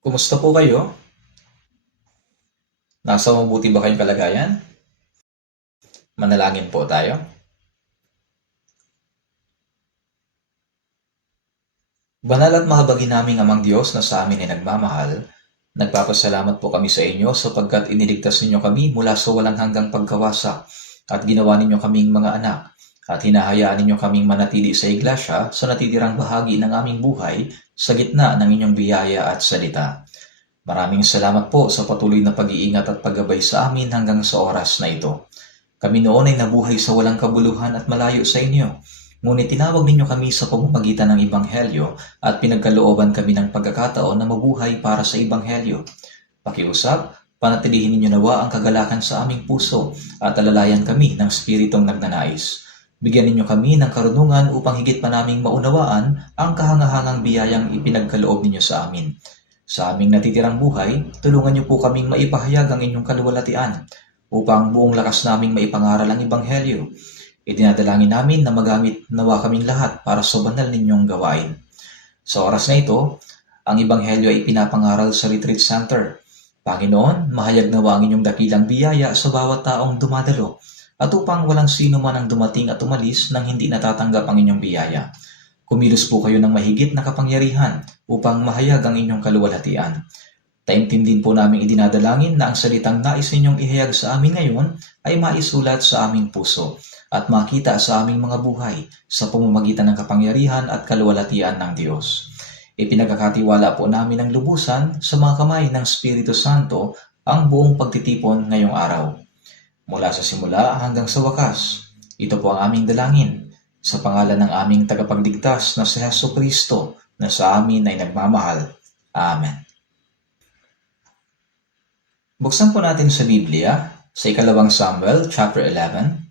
Kumusta po kayo? Nasa mabuti ba kayong kalagayan? Manalangin po tayo. Banal at mahabagin naming Amang Diyos na sa amin ay nagmamahal, nagpapasalamat po kami sa inyo sapagkat iniligtas ninyo kami mula sa walang hanggang pagkawasa at ginawa ninyo kaming mga anak at hinahayaan ninyo kaming manatili sa iglesia sa natitirang bahagi ng aming buhay sa gitna ng inyong biyaya at salita. Maraming salamat po sa patuloy na pag-iingat at paggabay sa amin hanggang sa oras na ito. Kami noon ay nabuhay sa walang kabuluhan at malayo sa inyo. Ngunit tinawag ninyo kami sa pamamagitan ng Ebanghelyo at pinagkalooban kami ng pagkakataon na mabuhay para sa Ebanghelyo. Pakiusap, panatilihin ninyo nawa ang kagalakan sa aming puso at alalayan kami ng Spiritong nagnanais. Bigyan ninyo kami ng karunungan upang higit pa naming maunawaan ang kahangahangang biyayang ipinagkaloob ninyo sa amin. Sa aming natitirang buhay, tulungan niyo po kaming maipahayag ang inyong kaluwalhatian upang buong lakas naming maipangaral ang Ebanghelyo. Idinadalangin namin na magamit nawa kaming lahat para sa banal ninyong gawain. Sa oras na ito, ang Ebanghelyo ay pinapangaral sa Retreat Center. Panginoon, mahayag nawa ang inyong dakilang biyaya sa bawat taong dumadalo at upang walang sino man ang dumating at umalis nang hindi natatanggap ang inyong biyaya. Kumilos po kayo ng mahigit na kapangyarihan upang mahayag ang inyong kaluwalhatian. Taimtim po naming idinadalangin na ang salitang nais ninyong ihayag sa amin ngayon ay maisulat sa aming puso at makita sa aming mga buhay sa pamamagitan ng kapangyarihan at kaluwalhatian ng Diyos. Ipinagkakatiwala po namin ng lubusan sa mga kamay ng Espiritu Santo ang buong pagtitipon ngayong araw. Mula sa simula hanggang sa wakas, ito po ang aming dalangin sa pangalan ng aming tagapagligtas na si Jesucristo na sa amin ay nagmamahal. Amen. Buksan po natin sa Biblia sa ikalawang Samuel chapter 11.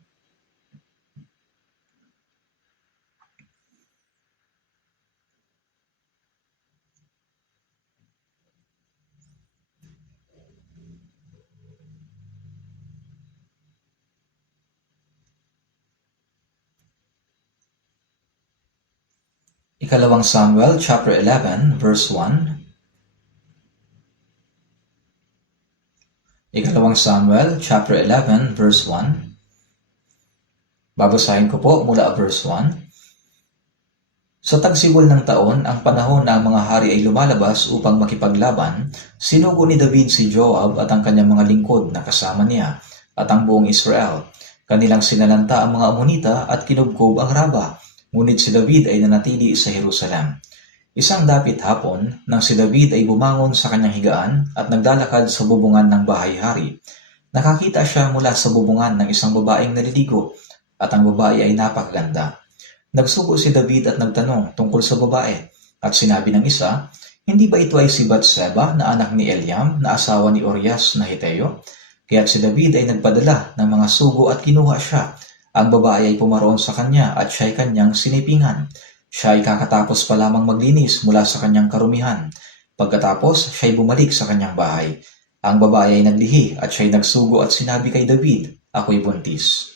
Ikalawang Samuel chapter 11 verse 1. Ikalawang Samuel chapter 11 verse 1. Babasahin ko po mula verse 1. Sa tagsibol ng taon, ang panahon na ang mga hari ay lumalabas upang makipaglaban, sinugo ni David si Joab at ang kanyang mga lingkod na kasama niya at ang buong Israel. Kanilang sinalanta ang mga Amonita at kinubkob ang Raba, ngunit si David ay nanatili sa Jerusalem. Isang dapit hapon, nang si David ay bumangon sa kanyang higaan at naglalakad sa bubungan ng bahay-hari, nakakita siya mula sa bubungan ng isang babaeng naliligo at ang babae ay napakaganda. Nagsugo si David at nagtanong tungkol sa babae at sinabi ng isa, "Hindi ba ito ay si Batseba na anak ni Eliam na asawa ni Urias na Hiteo?" Kaya't si David ay nagpadala ng mga sugo at kinuha siya. Ang babae ay pumaroon sa kanya at siya ay kanyang sinipingan. Siya ay kakatapos pa lamang maglinis mula sa kanyang karumihan. Pagkatapos, siya ay bumalik sa kanyang bahay. Ang babae ay naglihi at siya ay nagsugo at sinabi kay David, "Ako'y buntis."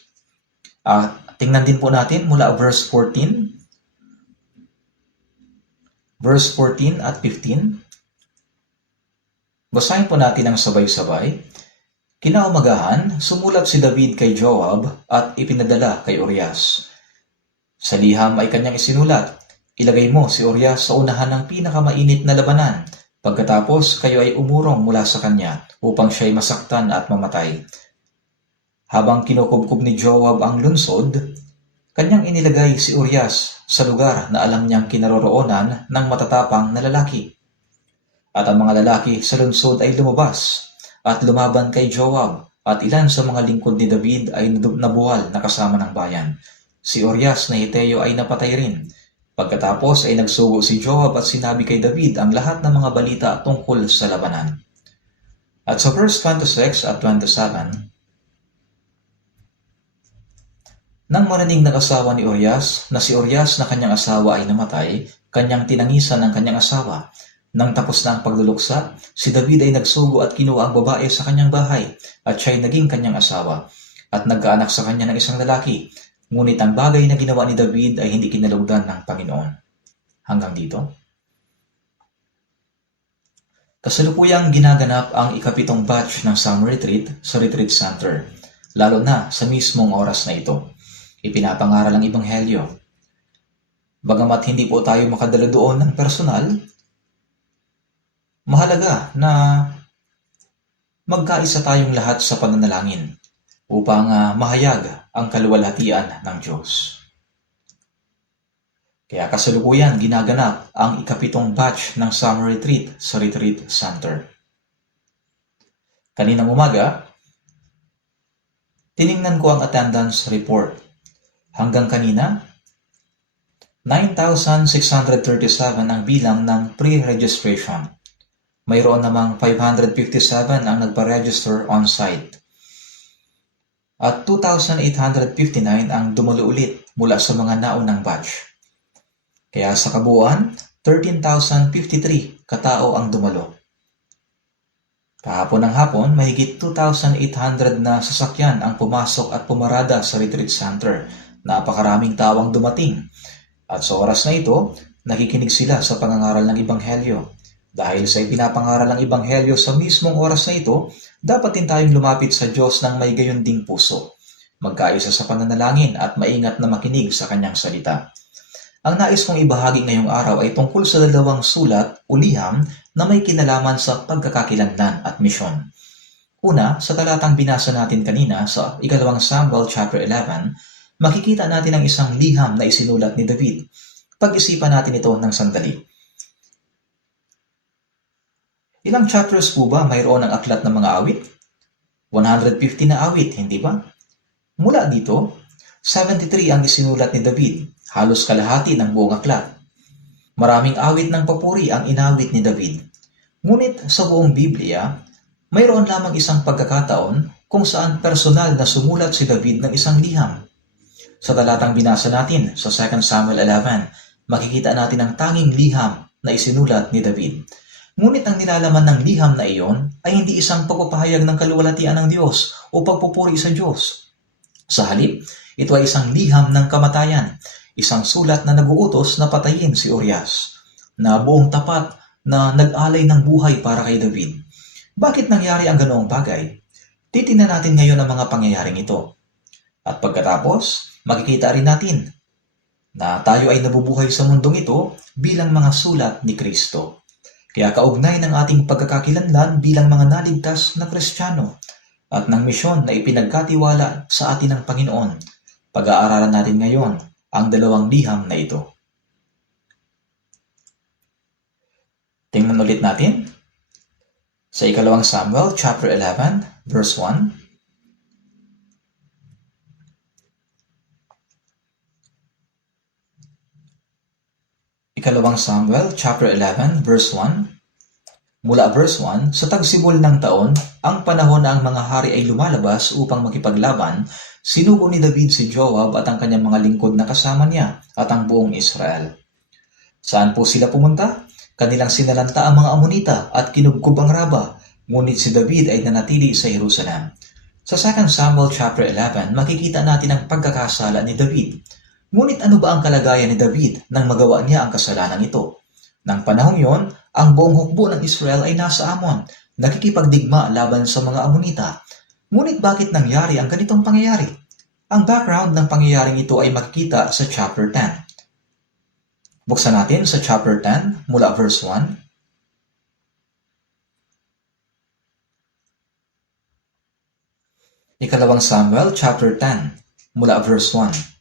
Tingnan din po natin mula verse 14. Verse 14 at 15. Basahin po natin ang sabay-sabay. Kinaumagahan, sumulat si David kay Joab at ipinadala kay Urias. Sa liham ay kanyang isinulat, "Ilagay mo si Urias sa unahan ng pinakamainit na labanan. Pagkatapos kayo ay umurong mula sa kanya upang siya ay masaktan at mamatay." Habang kinukubkub ni Joab ang lunsod, kanyang inilagay si Urias sa lugar na alam niyang kinaroroonan ng matatapang na lalaki. At ang mga lalaki sa lunsod ay lumabas at lumaban kay Joab at ilan sa mga lingkod ni David ay nabuwal na kasama ng bayan. Si Urias na Hiteo ay napatay rin. Pagkatapos ay nagsugo si Joab at sinabi kay David ang lahat ng mga balita tungkol sa labanan. At sa verse 26 at 27, nang marinig ng asawa ni Urias na si Urias na kanyang asawa ay namatay, kanyang tinangisan ng kanyang asawa. Nang tapos na ang pagluluksa, si David ay nagsugo at kinuha ang babae sa kanyang bahay at siya ay naging kanyang asawa at nagkaanak sa kanya ng isang lalaki. Ngunit ang bagay na ginawa ni David ay hindi kinalugdan ng Panginoon. Hanggang dito. Kasalukuyang ginaganap ang ikapitong batch ng summer retreat sa Retreat Center, lalo na sa mismong oras na ito. Ipinapangaral ang Ebanghelyo. Bagamat hindi po tayo makadala doon ng personal, mahalaga na magkaisa tayong lahat sa pananalangin upang mahayag ang kaluwalhatian ng Diyos. Kaya kasalukuyan ginaganap ang ikapitong batch ng summer retreat sa Retreat Center. Kaninang umaga, tiningnan ko ang attendance report. Hanggang kanina, 9,637 ang bilang ng pre-registration. Mayroon namang 557 ang nagpa-register on-site. At 2,859 ang dumalo ulit mula sa mga naunang batch. Kaya sa kabuuan, 13,053 katao ang dumalo. Kahapon ng hapon, mahigit 2,800 na sasakyan ang pumasok at pumarada sa Retreat Center. Napakaraming tao ang dumating. At sa oras na ito, nakikinig sila sa pangangaral ng Ebanghelyo. Dahil sa ipinapangaral ng Ebanghelyo sa mismong oras na ito, dapat din tayong lumapit sa Diyos ng may gayon ding puso. Magkaisa sa pananalangin at maingat na makinig sa kanyang salita. Ang nais kong ibahagi ngayong araw ay tungkol sa dalawang sulat o liham na may kinalaman sa pagkakakilanlan at misyon. Una, sa talatang binasa natin kanina sa 2 Samuel chapter 11, makikita natin ang isang liham na isinulat ni David. Pag-isipan natin ito ng sandali. Ilang chapters po ba mayroon ang aklat ng mga awit? 150 na awit, hindi ba? Mula dito, 73 ang isinulat ni David, halos kalahati ng buong aklat. Maraming awit ng papuri ang inawit ni David. Ngunit sa buong Biblia, mayroon lamang isang pagkakataon kung saan personal na sumulat si David ng isang liham. Sa talatang binasa natin sa 2 Samuel 11, makikita natin ang tanging liham na isinulat ni David. Ngunit ang nilalaman ng liham na iyon ay hindi isang pagpapahayag ng kaluwalhatian ng Diyos o pagpupuri sa Diyos. Sa halip, ito ay isang liham ng kamatayan, isang sulat na naguutos na patayin si Urias, na buong tapat na nag-alay ng buhay para kay David. Bakit nangyari ang ganoong bagay? Titingnan natin ngayon ang mga pangyayaring ito. At pagkatapos, makikita rin natin na tayo ay nabubuhay sa mundong ito bilang mga sulat ni Kristo. Kaya kaugnay ng ating pagkakakilanlan bilang mga naligtas na Kristiyano at ng misyon na ipinagkatiwala sa atin ng Panginoon, pag-aaralan natin ngayon ang dalawang liham na ito. Tingnan ulit natin sa 2 Samuel chapter 11 verse 1. Ikalawang Samuel chapter 11 verse 1. Mula verse 1, sa tagsibol ng taon, ang panahon na ang mga hari ay lumalabas upang makipaglaban, sinugo ni David si Joab at ang kanyang mga lingkod na kasama niya at ang buong Israel. Saan po sila pumunta? Kanilang sinalanta ang mga Amonita at kinugkob ang Raba, ngunit si David ay nanatili sa Jerusalem. Sa 2 Samuel chapter 11, makikita natin ang pagkakasala ni David. Ngunit ano ba ang kalagayan ni David nang magawa niya ang kasalanan ito? Nang panahong yon, ang buong hukbo ng Israel ay nasa Amon, nakikipagdigma laban sa mga Amonita. Ngunit bakit nangyari ang ganitong pangyayari? Ang background ng pangyayaring ito ay makikita sa chapter 10. Buksan natin sa chapter 10 mula verse 1. Ikalawang Samuel chapter 10 mula verse 1.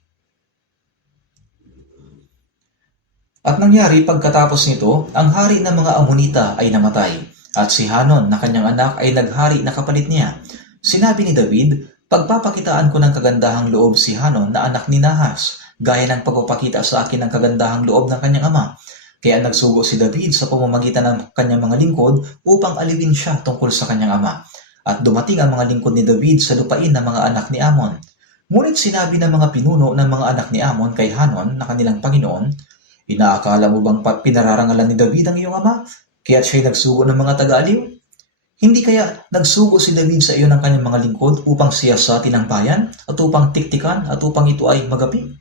At nangyari pagkatapos nito, ang hari ng mga Amonita ay namatay, at si Hanon na kanyang anak ay naghari na kapalit niya. Sinabi ni David, pagpapakitaan ko ng kagandahang loob si Hanon na anak ni Nahas, gaya ng pagpapakita sa akin ng kagandahang loob ng kanyang ama. Kaya nagsugo si David sa pamamagitan ng kanyang mga lingkod upang aliwin siya tungkol sa kanyang ama. At dumating ang mga lingkod ni David sa lupain ng mga anak ni Amon. Ngunit sinabi ng mga pinuno ng mga anak ni Amon kay Hanon na kanilang Panginoon, inaakala mo bang pinararangalan ni David ang iyong ama, kaya't siya'y nagsugo ng mga taga-aliw? Hindi kaya nagsugo si David sa iyo ng kanyang mga lingkod upang siyasatin ang bayan at upang tiktikan at upang ito ay magapi?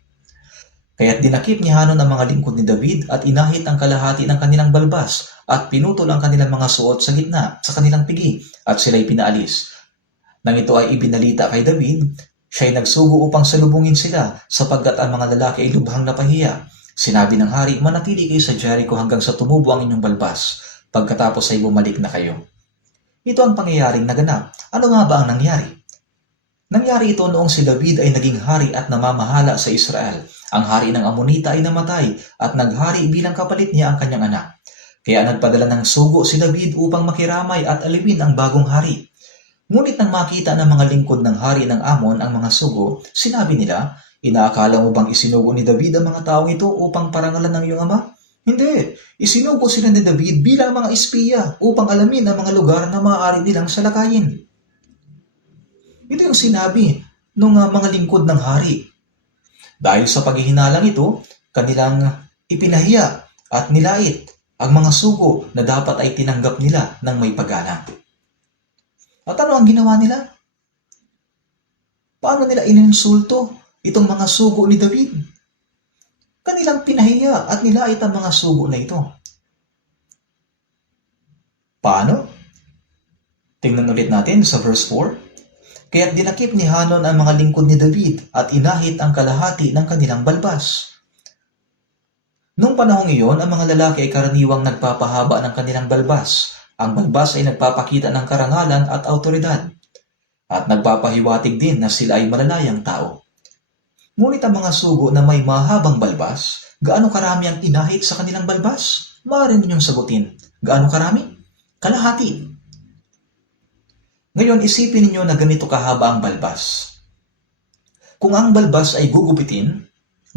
Kaya't dinakip ni Hanon ang mga lingkod ni David at inahit ang kalahati ng kanilang balbas at pinutol ang kanilang mga suot sa gitna, sa kanilang pigi, at sila'y pinaalis. Nang ito ay ibinalita kay David, siya'y nagsugo upang salubungin sila, sapagkat ang mga lalaki ay lubhang napahiya. Sinabi ng hari, manatili kayo sa Jericho hanggang sa tumubo ang inyong balbas, pagkatapos ay bumalik na kayo. Ito ang pangyayaring naganap. Ano nga ba ang nangyari? Nangyari ito noong si David ay naging hari at namamahala sa Israel. Ang hari ng Amonita ay namatay at naghari bilang kapalit niya ang kanyang anak. Kaya nagpadala ng sugo si David upang makiramay at alipin ang bagong hari. Ngunit nang makita ng mga lingkod ng hari ng Amon ang mga sugo, sinabi nila, inaakala mo bang isinugo ni David ang mga taong ito upang parangalan ng iyong ama? Hindi. Isinugo sila ni David bilang mga espiya upang alamin ang mga lugar na maaari nilang salakayin. Ito yung sinabi ng mga lingkod ng hari. Dahil sa paghihinalang ito, kanilang ipinahiya at nilait ang mga sugo na dapat ay tinanggap nila ng may paggalang. At ano ang ginawa nila? Paano nila ininsulto itong mga sugo ni David? Kanilang pinahiya at nilait ang mga sugo na ito. Paano? Tingnan ulit natin sa verse 4. Kaya't dinakip ni Hanon ang mga lingkod ni David at inahit ang kalahati ng kanilang balbas. Noong panahong iyon, ang mga lalaki ay karaniwang nagpapahaba ng kanilang balbas. Ang balbas ay nagpapakita ng karangalan at autoridad. At nagpapahiwatig din na sila ay malalayang tao. Ngunit ang mga sugo na may mahabang balbas, gaano karami ang inahit sa kanilang balbas? Maaari ninyong sagutin. Gaano karami? Kalahati. Ngayon, isipin ninyo na ganito kahaba ang balbas. Kung ang balbas ay gugupitin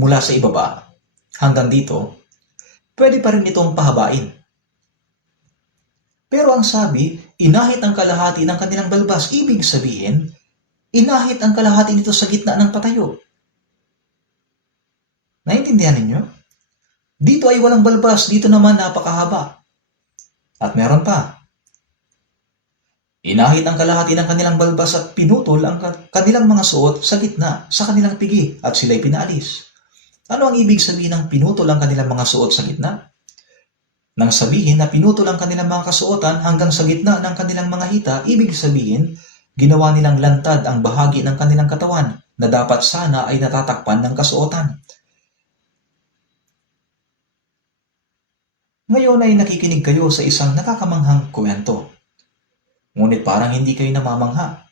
mula sa ibaba hanggang dito, pwede pa rin itong pahabain. Pero ang sabi, inahit ang kalahati ng kanilang balbas. Ibig sabihin, inahit ang kalahati nito sa gitna ng patayo. Naintindihan ninyo? Dito ay walang balbas, dito naman napakahaba. At meron pa. Inahit ang kalahati ng kanilang balbas at pinutol ang kanilang mga suot sa gitna, sa kanilang pigi, at sila'y pinaalis. Ano ang ibig sabihin ng pinutol ang kanilang mga suot sa gitna? Nang sabihin na pinutol ang kanilang mga kasuotan hanggang sa gitna ng kanilang mga hita, ibig sabihin, ginawa nilang lantad ang bahagi ng kanilang katawan na dapat sana ay natatakpan ng kasuotan. Ngayon ay nakikinig kayo sa isang nakakamanghang kwento. Ngunit parang hindi kayo namamangha.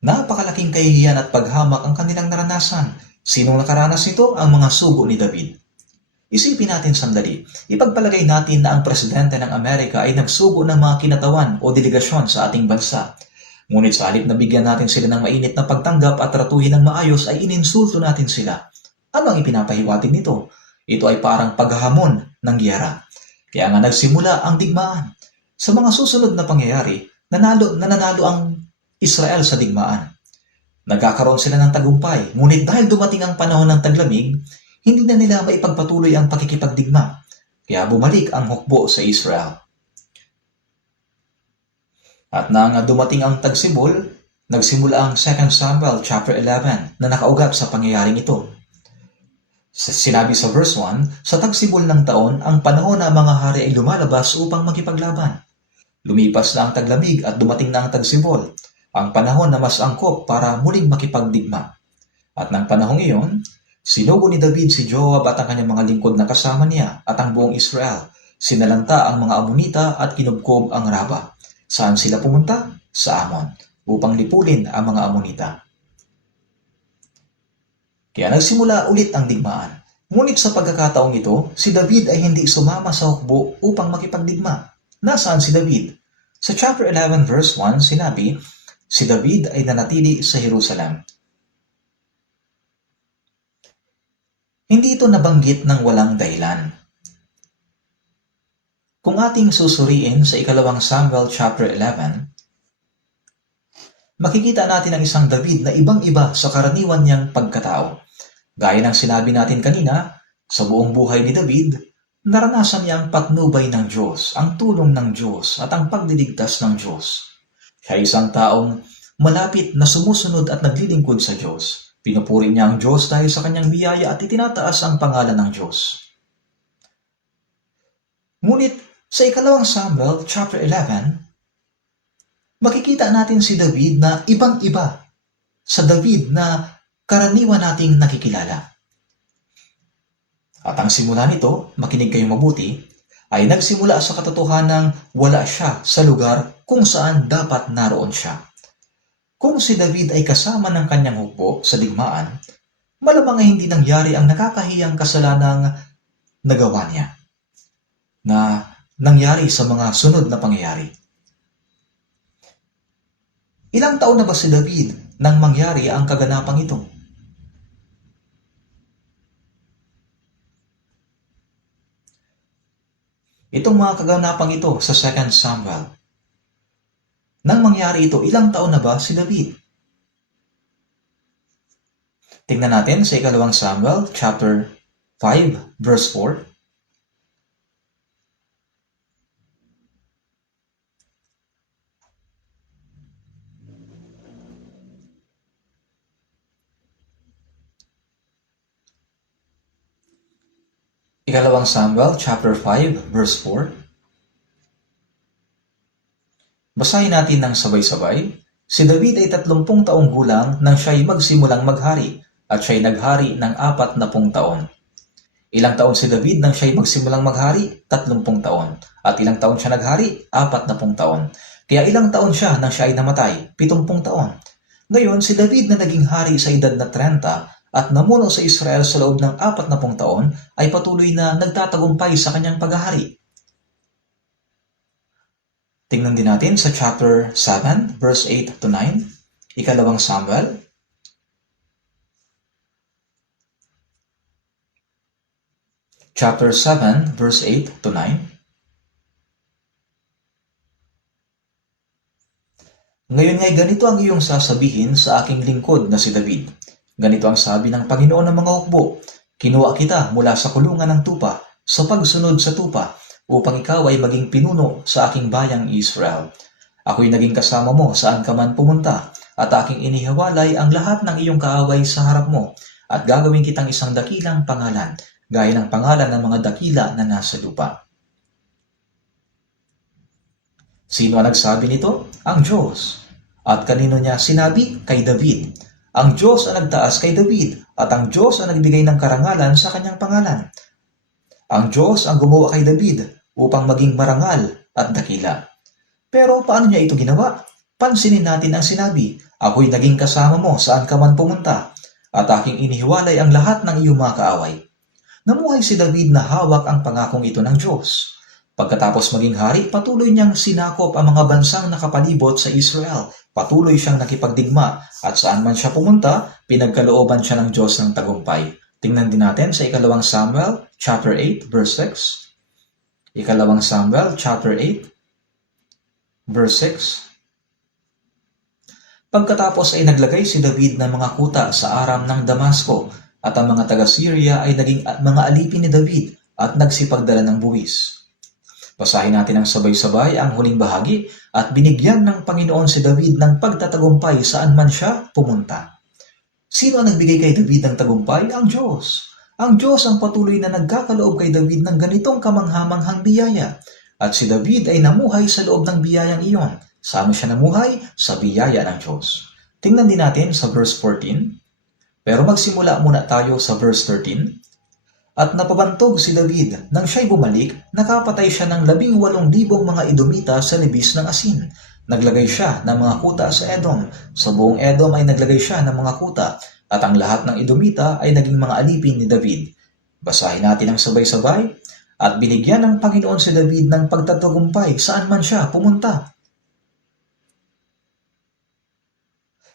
Napakalaking kahihiyan at paghamak ang kanilang naranasan. Sinong nakaranas nito? Ang mga sugo ni David. Isipin natin sandali, ipagpalagay natin na ang presidente ng Amerika ay nagsugo ng mga kinatawan o delegasyon sa ating bansa. Ngunit sa halip na bigyan natin sila ng mainit na pagtanggap at tratuhin ng maayos ay ininsulto natin sila. Ano ang ipinapahiwatig nito? Ito ay parang paghahamon ng giyera. Kaya nga nagsimula ang digmaan. Sa mga susunod na pangyayari, nanalo ang Israel sa digmaan. Nagkakaroon sila ng tagumpay, ngunit dahil dumating ang panahon ng taglamig, hindi na nila maipagpatuloy ang pakikipagdigma, kaya bumalik ang hukbo sa Israel. At nang dumating ang tagsibol, nagsimula ang 2 Samuel chapter 11 na nakaugat sa pangyayaring ito. Sinabi sa verse 1, sa tagsibol ng taon, ang panahon na mga hari ay lumalabas upang makipaglaban. Lumipas na ang taglamig at dumating na ang tagsibol, ang panahon na mas angkop para muling makipagdigma. At ng panahong iyon, sinugo ni David si Joab at ang kanyang mga lingkod na kasama niya at ang buong Israel. Sinalanta ang mga Amonita at kinubkob ang Raba. Saan sila pumunta? Sa Amon, upang lipulin ang mga Amonita. Kaya nagsimula ulit ang digmaan. Ngunit sa pagkakataong ito, si David ay hindi sumama sa hukbo upang makipagdigma. Nasaan si David? Sa chapter 11 verse 1 sinabi, si David ay nanatili sa Jerusalem. Hindi ito nabanggit ng walang dahilan. Kung ating susuriin sa 2 Samuel chapter 11, makikita natin ang isang David na ibang-iba sa karaniwan niyang pagkatao. Gaya ng sinabi natin kanina, sa buong buhay ni David, naranasan niya ang patnubay ng Diyos, ang tulong ng Diyos at ang pagliligtas ng Diyos. Siya ay isang taong malapit na sumusunod at naglilingkod sa Diyos. Pinupuri niya ang Diyos dahil sa kanyang biyaya at itinataas ang pangalan ng Diyos. Ngunit sa ikalawang Samuel chapter 11, makikita natin si David na ibang-iba sa David na karaniwan nating nakikilala. At ang simula nito, makinig kayong mabuti, ay nagsimula sa katotohanang wala siya sa lugar kung saan dapat naroon siya. Kung si David ay kasama ng kanyang hukbo sa digmaan, malamang ay hindi nangyari ang nakakahiyang kasalanang nagawa niya na nangyari sa mga sunod na pangyayari. Ilang taon na ba si David nang mangyari ang kaganapang ito? Itong mga kaganapang ito sa 2 Samuel. Nang mangyari ito, ilang taon na ba si David? Tingnan natin sa ikalawang Samuel chapter 5 verse 4. Ikalawang Samuel chapter 5 verse 4. Basahin natin ng sabay-sabay. Si David ay 30 taong gulang nang siya'y magsimulang maghari at siya'y naghari ng 40 taon. Ilang taon si David nang siya'y magsimulang maghari? 30 taon. At ilang taon siya naghari? 40 taon. Kaya ilang taon siya nang siya ay namatay? 70 taon. Ngayon, si David na naging hari sa edad na 30 at namuno sa Israel sa loob ng 40 taon ay patuloy na nagtatagumpay sa kanyang paghahari. Tingnan din natin sa chapter 7, verse 8 to 9, ikalawang Samuel. Chapter 7, verse 8 to 9. Ngayon nga'y ganito ang iyong sasabihin sa aking lingkod na si David. Ganito ang sabi ng Panginoon ng mga hukbo, kinuha kita mula sa kulungan ng tupa, sa pagsunod sa tupa, upang ikaw ay maging pinuno sa aking bayang Israel. Ako'y naging kasama mo saan ka man pumunta, at aking inihiwalay ang lahat ng iyong kaaway sa harap mo, at gagawin kitang isang dakilang pangalan, gaya ng pangalan ng mga dakila na nasa lupa. Sino ang nagsabi nito? Ang Diyos. At kanino niya sinabi? Kay David. Ang Diyos ang nagtaas kay David, at ang Diyos ang nagbigay ng karangalan sa kanyang pangalan. Ang Diyos ang gumawa kay David upang maging marangal at dakila. Pero paano niya ito ginawa? Pansinin natin ang sinabi, ako'y naging kasama mo saan ka man pumunta, at aking inihiwalay ang lahat ng iyong mga kaaway. Namuhay si David na hawak ang pangakong ito ng Diyos. Pagkatapos maging hari, patuloy niyang sinakop ang mga bansang nakapalibot sa Israel. Patuloy siyang nakipagdigma at saan man siya pumunta, pinagkalooban siya ng Diyos ng tagumpay. Tingnan din natin sa ikalawang Samuel chapter 8 verse 6. Ikalawang Samuel chapter 8 verse 6. Pagkatapos ay naglagay si David ng mga kuta sa Aram ng Damasco, at ang mga taga-Syria ay naging mga alipin ni David at nagsipagdala ng buwis. Basahin natin ang sabay-sabay ang huling bahagi, at binigyan ng Panginoon si David ng pagtatagumpay saan man siya pumunta. Sino ang nagbigay kay David ng tagumpay? Ang Diyos. Ang Diyos ang patuloy na nagkakaloob kay David ng ganitong kamanghamanghang biyaya. At si David ay namuhay sa loob ng biyayang iyon. Saan siya namuhay? Sa biyaya ng Diyos. Tingnan din natin sa verse 14. Pero magsimula muna tayo sa verse 13. At napabantog si David nang siya'y bumalik, nakapatay siya ng 18,000 mga Edomita sa libis ng asin. Naglagay siya ng mga kuta sa Edom. Sa buong Edom ay naglagay siya ng mga kuta, at ang lahat ng Edomita ay naging mga alipin ni David. Basahin natin ang sabay-sabay. At binigyan ng Panginoon si David ng pagtatagumpay saan man siya pumunta.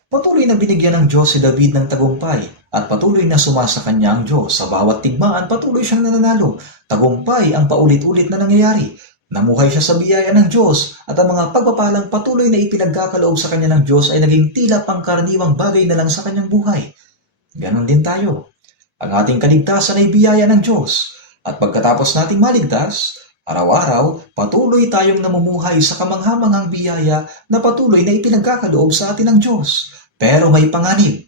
Patuloy na binigyan ng Diyos si David ng tagumpay, at patuloy na sumasa kanya ang Diyos. Sa bawat tigmaan, patuloy siyang nananalo. Tagumpay ang paulit-ulit na nangyayari. Namuhay siya sa biyaya ng Diyos, at ang mga pagpapalang patuloy na ipinagkakaloob sa kanya ng Diyos ay naging tila pangkaraniwang bagay na lang sa kanyang buhay. Ganon din tayo. Ang ating kaligtasan ay biyaya ng Diyos. At pagkatapos nating maligtas, araw-araw, patuloy tayong namumuhay sa kamanghamanghang biyaya na patuloy na ipinagkakaloob sa atin ng Diyos. Pero may panganib.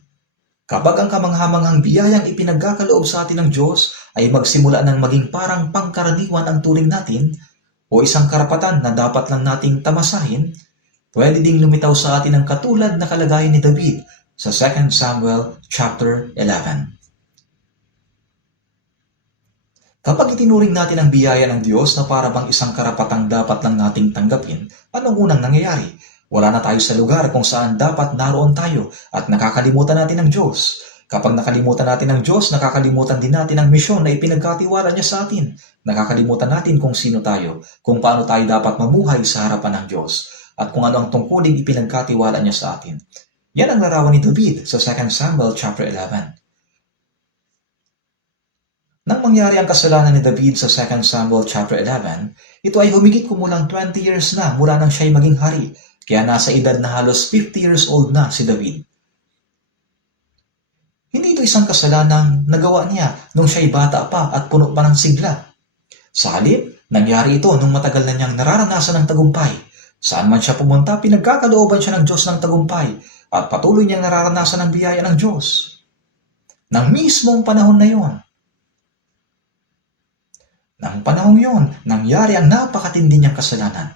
Kapag ang kamanghamanghang biyayang ipinagkakaloob sa atin ng Diyos ay magsimula ng maging parang pangkaraniwan ang turing natin, o isang karapatan na dapat lang nating tamasahin, pwede ding lumitaw sa atin ang katulad na kalagayan ni David sa 2 Samuel chapter 11. Kapag itinuring natin ang biyaya ng Diyos na para bang isang karapatang dapat lang nating tanggapin, anong unang nangyayari? Wala na tayo sa lugar kung saan dapat naroon tayo at nakakalimutan natin ang Diyos. Kapag nakalimutan natin ang Diyos, nakakalimutan din natin ang misyon na ipinagkatiwala niya sa atin. Nakakalimutan natin kung sino tayo, kung paano tayo dapat mamuhay sa harapan ng Diyos, at kung ano ang tungkuling ipinagkatiwala niya sa atin. Yan ang larawan ni David sa 2 Samuel chapter 11. Nang mangyari ang kasalanan ni David sa 2 Samuel chapter 11, ito ay humigit kumulang 20 years na mula nang siya'y maging hari, kaya nasa edad na halos 50 years old na si David. Hindi ito isang kasalanang nagawa niya nung siya'y bata pa at puno pa ng sigla. Sa halip, nangyari ito nung matagal na niyang nararanasan ng tagumpay. Saan man siya pumunta, pinagkakalooban siya ng Diyos ng tagumpay at patuloy niyang nararanasan ang biyaya ng Diyos. Nang mismong panahon na yon, nangyari ang napakatindi niyang kasalanan.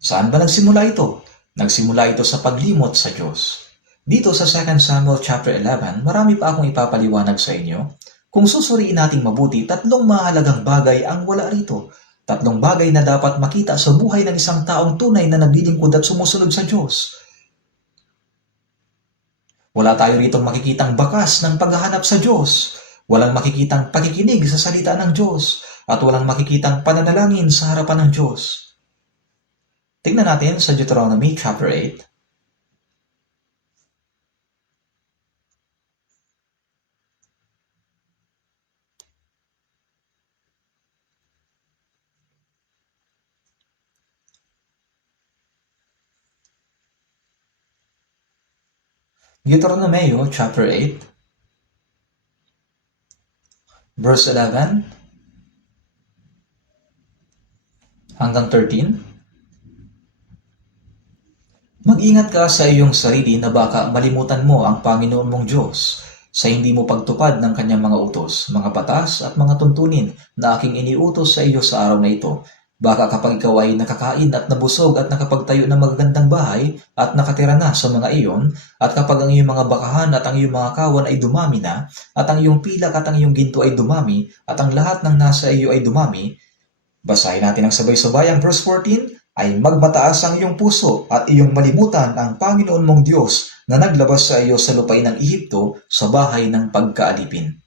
Saan ba nagsimula ito? Nagsimula ito sa paglimot sa Diyos. Dito sa 2 Samuel chapter 11, marami pa akong ipapaliwanag sa inyo. Kung susuriin nating mabuti, 3 mahalagang bagay ang wala rito. 3 bagay na dapat makita sa buhay ng isang taong tunay na naglilingkod at sumusunod sa Diyos. Wala tayo ritong makikitang bakas ng paghahanap sa Diyos. Walang makikitang pakikinig sa salita ng Diyos. At walang makikitang pananalangin sa harapan ng Diyos. Tingnan natin sa Deuteronomy chapter 8. Deuteronomy chapter 8, verse 11 hanggang 13. Mag-ingat ka sa iyong sarili na baka malimutan mo ang Panginoon mong Diyos sa hindi mo pagtupad ng kanyang mga utos, mga batas at mga tuntunin na aking iniutos sa iyo sa araw na ito. Baka kapag ikaw ay nakakain at nabusog at nakapagtayo ng magagandang bahay at nakatira na sa mga iyon, at kapag ang iyong mga bakahan at ang iyong mga kawan ay dumami na, at ang iyong pilak at ang iyong ginto ay dumami, at ang lahat ng nasa iyo ay dumami, basahin natin ang sabay-sabay ang verse 14, ay magmataas ang iyong puso at iyong malimutan ang Panginoon mong Diyos na naglabas sa iyo sa lupain ng Ehipto sa bahay ng pagkaalipin.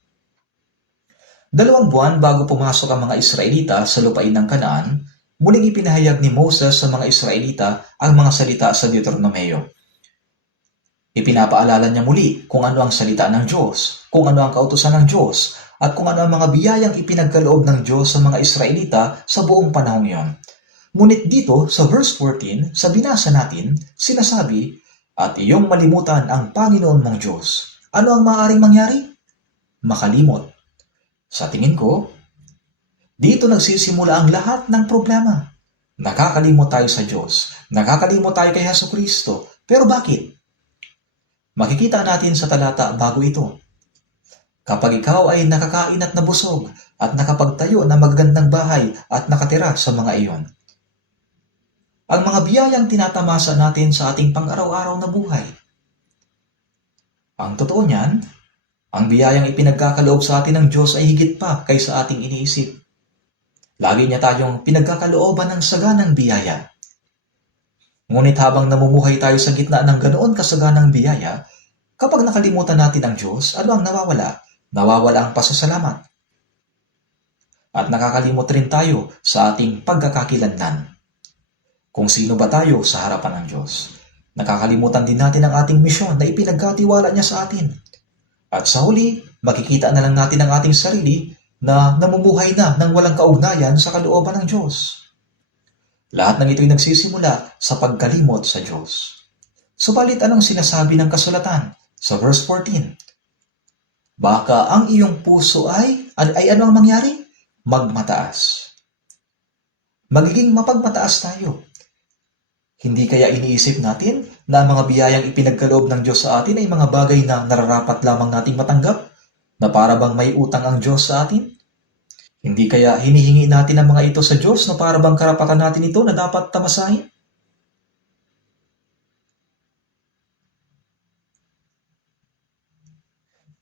2 buwan bago pumasok ang mga Israelita sa lupain ng Kanaan, muling ipinahayag ni Moses sa mga Israelita ang mga salita sa Deuteronomeo. Ipinapaalala niya muli kung ano ang salita ng Diyos, kung ano ang kautusan ng Diyos, at kung ano ang mga biyayang ipinagkaloob ng Diyos sa mga Israelita sa buong panahon iyon. Ngunit dito sa verse 14, sa binasa natin, sinasabi, at iyong malimutan ang Panginoon mong Diyos. Ano ang maaaring mangyari? Makalimot. Sa tingin ko, dito nagsisimula ang lahat ng problema. Nakakalimot tayo sa Diyos. Nakakalimot tayo kay Jesucristo. Pero bakit? Makikita natin sa talata bago ito. Kapag ikaw ay nakakain at nabusog at nakapagtayo ng magagandang bahay at nakatira sa mga iyon. Ang mga biyayang tinatamasa natin sa ating pang-araw-araw na buhay. Ang totoo niyan, ang biyayang ipinagkakaloob sa atin ng Diyos ay higit pa kaysa ating iniisip. Lagi niya tayong pinagkakalooban ng saganang biyaya. Ngunit habang namumuhay tayo sa gitna ng ganoon kasaganang biyaya, kapag nakalimutan natin ang Diyos, ano ang nawawala? Nawawala ang pasasalamat. At nakakalimot rin tayo sa ating pagkakakilanlan. Kung sino ba tayo sa harapan ng Diyos? Nakakalimutan din natin ang ating misyon na ipinagkatiwala niya sa atin. At sa huli, makikita na lang natin ang ating sarili na namumuhay na ng walang kaugnayan sa kalooban ng Diyos. Lahat ng ito'y nagsisimula sa pagkalimot sa Diyos. Subalit anong sinasabi ng kasulatan sa verse 14? Baka ang iyong puso ay ano ang mangyari? Magmataas. Magiging mapagmataas tayo. Hindi kaya iniisip natin na ang mga biyayang ipinagkaloob ng Diyos sa atin ay mga bagay na nararapat lamang nating matanggap? Na para bang may utang ang Diyos sa atin? Hindi kaya hinihingi natin ang mga ito sa Diyos na para bang karapatan natin ito na dapat tamasahin?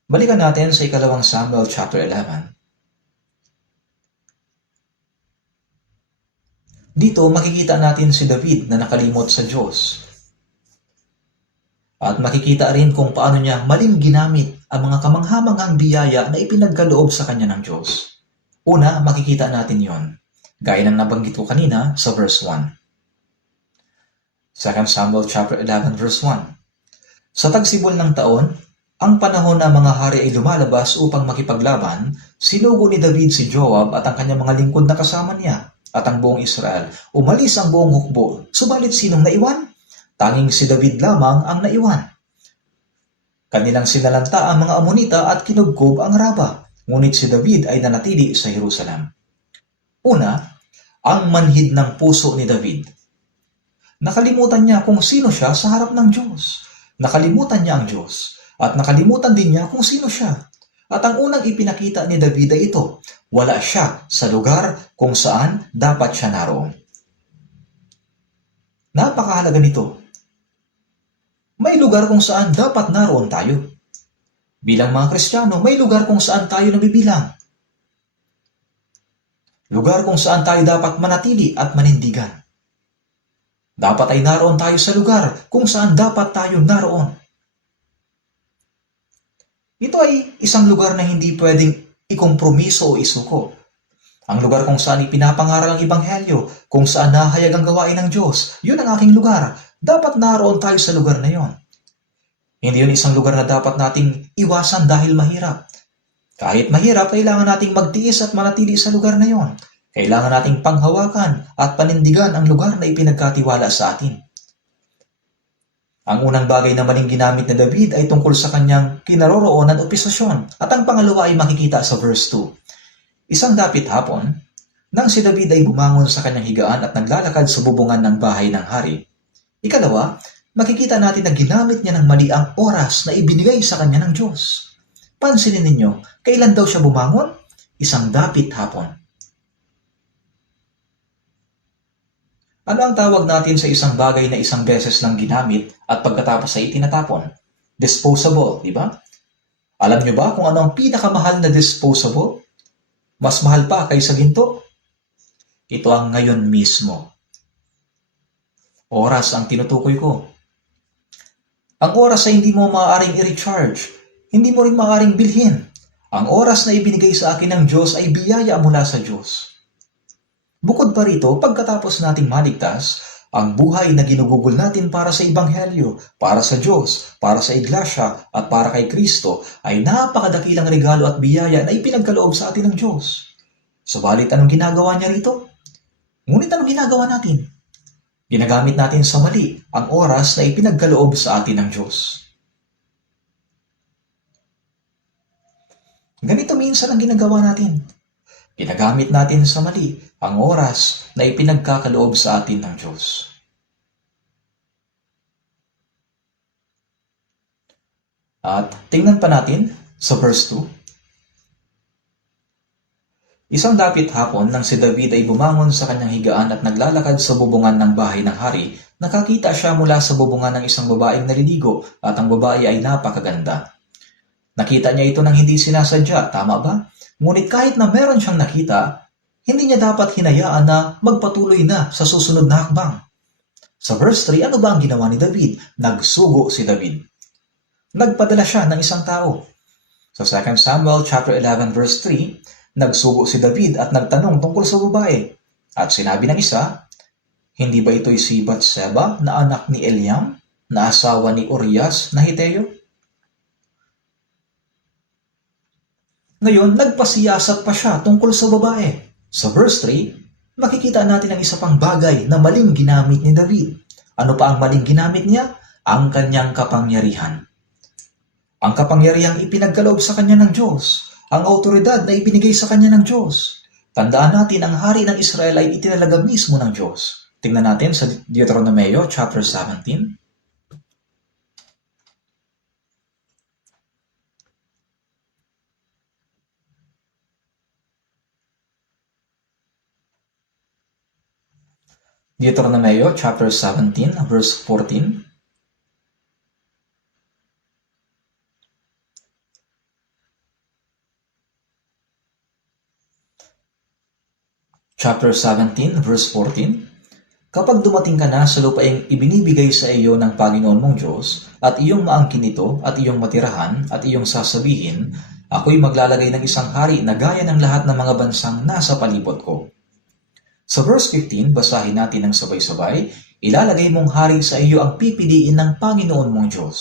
Balikan natin sa ikalawang Samuel chapter 11. Dito makikita natin si David na nakalimot sa Diyos. At makikita rin kung paano niya maling ginamit ang mga kamanghamanghang biyaya na ipinagkaloob sa kanya ng Diyos. Una, makikita natin yon, gaya ng nabanggit ko kanina sa verse 1. 2 Samuel chapter 11 verse 1. Sa tagsibol ng taon, ang panahon na mga hari ay lumalabas upang makipaglaban, sinugo ni David si Joab at ang kanyang mga lingkod na kasama niya at ang buong Israel. Umalis ang buong hukbo, subalit sinong naiwan? Tanging si David lamang ang naiwan. Kanilang sinalanta ang mga Amonita at kinubkob ang Raba, ngunit si David ay nanatili sa Jerusalem. Una, ang manhid ng puso ni David. Nakalimutan niya kung sino siya sa harap ng Diyos. Nakalimutan niya ang Diyos at nakalimutan din niya kung sino siya. At ang unang ipinakita ni David ay ito, wala siya sa lugar kung saan dapat siya naroon. Napakahalaga nito. May lugar kung saan dapat naroon tayo. Bilang mga Kristiyano, may lugar kung saan tayo nabibilang. Lugar kung saan tayo dapat manatili at manindigan. Dapat ay naroon tayo sa lugar kung saan dapat tayo naroon. Ito ay isang lugar na hindi pwedeng ikompromiso o isuko. Ang lugar kung saan ipinapangaral ang Ebanghelyo, kung saan nahayag ang gawain ng Diyos, yun ang aking lugar. Dapat naroon tayo sa lugar na yon. Hindi yun isang lugar na dapat nating iwasan dahil mahirap. Kahit mahirap, kailangan nating magtiis at manatili sa lugar na yon. Kailangan nating panghawakan at panindigan ang lugar na ipinagkatiwala sa atin. Ang unang bagay na maling ginamit ni David ay tungkol sa kanyang kinaroroonan o posisyon, at ang pangalawa ay makikita sa verse 2. Isang dapit hapon, nang si David ay bumangon sa kanyang higaan at naglalakad sa bubungan ng bahay ng hari. Ikalawa, makikita natin na ginamit niya ng mali ang oras na ibinigay sa kanya ng Diyos. Pansinin ninyo, kailan daw siya bumangon? Isang dapit hapon. Ano ang tawag natin sa isang bagay na isang beses lang ginamit at pagkatapos ay itinatapon? Disposable, di ba? Alam niyo ba kung ano ang pinakamahal na disposable? Mas mahal pa kaysa ginto? Ito ang ngayon mismo. Oras ang tinutukoy ko. Ang oras ay hindi mo maaaring i-recharge. Hindi mo rin maaaring bilhin. Ang oras na ibinigay sa akin ng Diyos ay biyaya mula sa Diyos. Bukod pa rito, pagkatapos nating maligtas, ang buhay na ginugugol natin para sa Ebanghelyo, para sa Diyos, para sa Iglesia, at para kay Kristo ay napakadakilang regalo at biyaya na ipinagkaloob sa atin ng Diyos. Subalit anong ginagawa niya rito? Ngunit anong ginagawa natin? Ginagamit natin sa mali ang oras na ipinagkaloob sa atin ng Diyos. Ganito minsan ang ginagawa natin. Ginagamit natin sa mali ang oras na ipinagkakaloob sa atin ng Diyos. At tingnan pa natin sa verse 2. Isang dapit hapon nang si David ay bumangon sa kanyang higaan at naglalakad sa bubungan ng bahay ng hari, nakakita siya mula sa bubungan ng isang babaeng naliligo at ang babae ay napakaganda. Nakita niya ito nang hindi sinasadya, tama ba? Ngunit kahit na meron siyang nakita, hindi niya dapat hinayaan na magpatuloy na sa susunod na hakbang. Sa verse 3, ano ba ang ginawa ni David? Nagsugo si David. Nagpadala siya ng isang tao. Sa 2 Samuel chapter 11 verse 3, nagsugo si David at nagtanong tungkol sa babae. At sinabi ng isa, hindi ba ito'y si Batseba na anak ni Eliam, na asawa ni Urias na Hiteo? Ngayon, nagpasiyasat pa siya tungkol sa babae. Sa verse 3, makikita natin ang isa pang bagay na maling ginamit ni David. Ano pa ang maling ginamit niya? Ang kanyang kapangyarihan. Ang kapangyarihang ipinagkaloob sa kanya ng Diyos. Ang autoridad na ibinigay sa kanya ng Diyos. Tandaan natin, ang hari ng Israel ay itinalaga mismo ng Diyos. Tingnan natin sa Deuteronomio chapter 17. Deuteronomio chapter 17, verse 14. Chapter 17, verse 14. Kapag dumating ka na sa lupaing ibinibigay sa iyo ng Panginoon mong Diyos, at iyong maangkin ito, at iyong matirahan, at iyong sasabihin, ako'y maglalagay ng isang hari na gaya ng lahat ng mga bansang nasa palibot ko. Sa verse 15, basahin natin ng sabay-sabay, ilalagay mong hari sa iyo ang pipiliin ng Panginoon mong Diyos.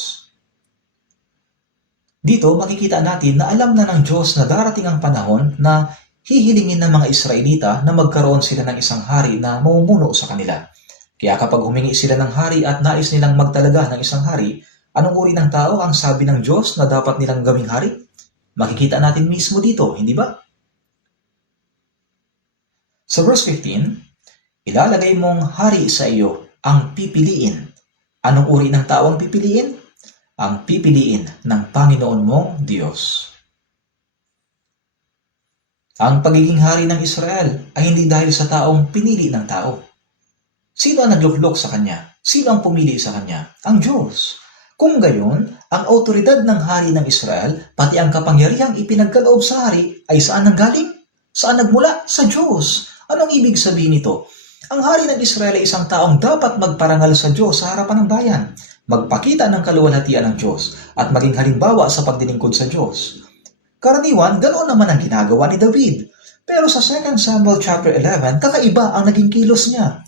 Dito makikita natin na alam na ng Diyos na darating ang panahon na hihilingin ng mga Israelita na magkaroon sila ng isang hari na mamumuno sa kanila. Kaya kapag humingi sila ng hari at nais nilang magtalaga ng isang hari, anong uri ng tao ang sabi ng Diyos na dapat nilang gawing hari? Makikita natin mismo dito, hindi ba? Sa verse 15, ilalagay mong hari sa iyo ang pipiliin. Anong uri ng tao ang pipiliin? Ang pipiliin ng Panginoon mong Diyos. Ang pagiging hari ng Israel ay hindi dahil sa taong pinili ng tao. Sino ang nagluklok sa kanya? Sino ang pumili sa kanya? Ang Diyos. Kung gayon, ang autoridad ng hari ng Israel, pati ang kapangyarihang ipinagkaloob sa hari, ay saan nanggaling? Saan nagmula? Sa Diyos. Anong ibig sabihin nito? Ang hari ng Israel ay isang taong dapat magparangal sa Diyos sa harapan ng bayan, magpakita ng kaluwalhatian ng Diyos, at maging halimbawa sa pagdilingkod sa Diyos. Karaniwan, ganoon naman ang ginagawa ni David. Pero sa 2 Samuel chapter 11, kakaiba ang naging kilos niya.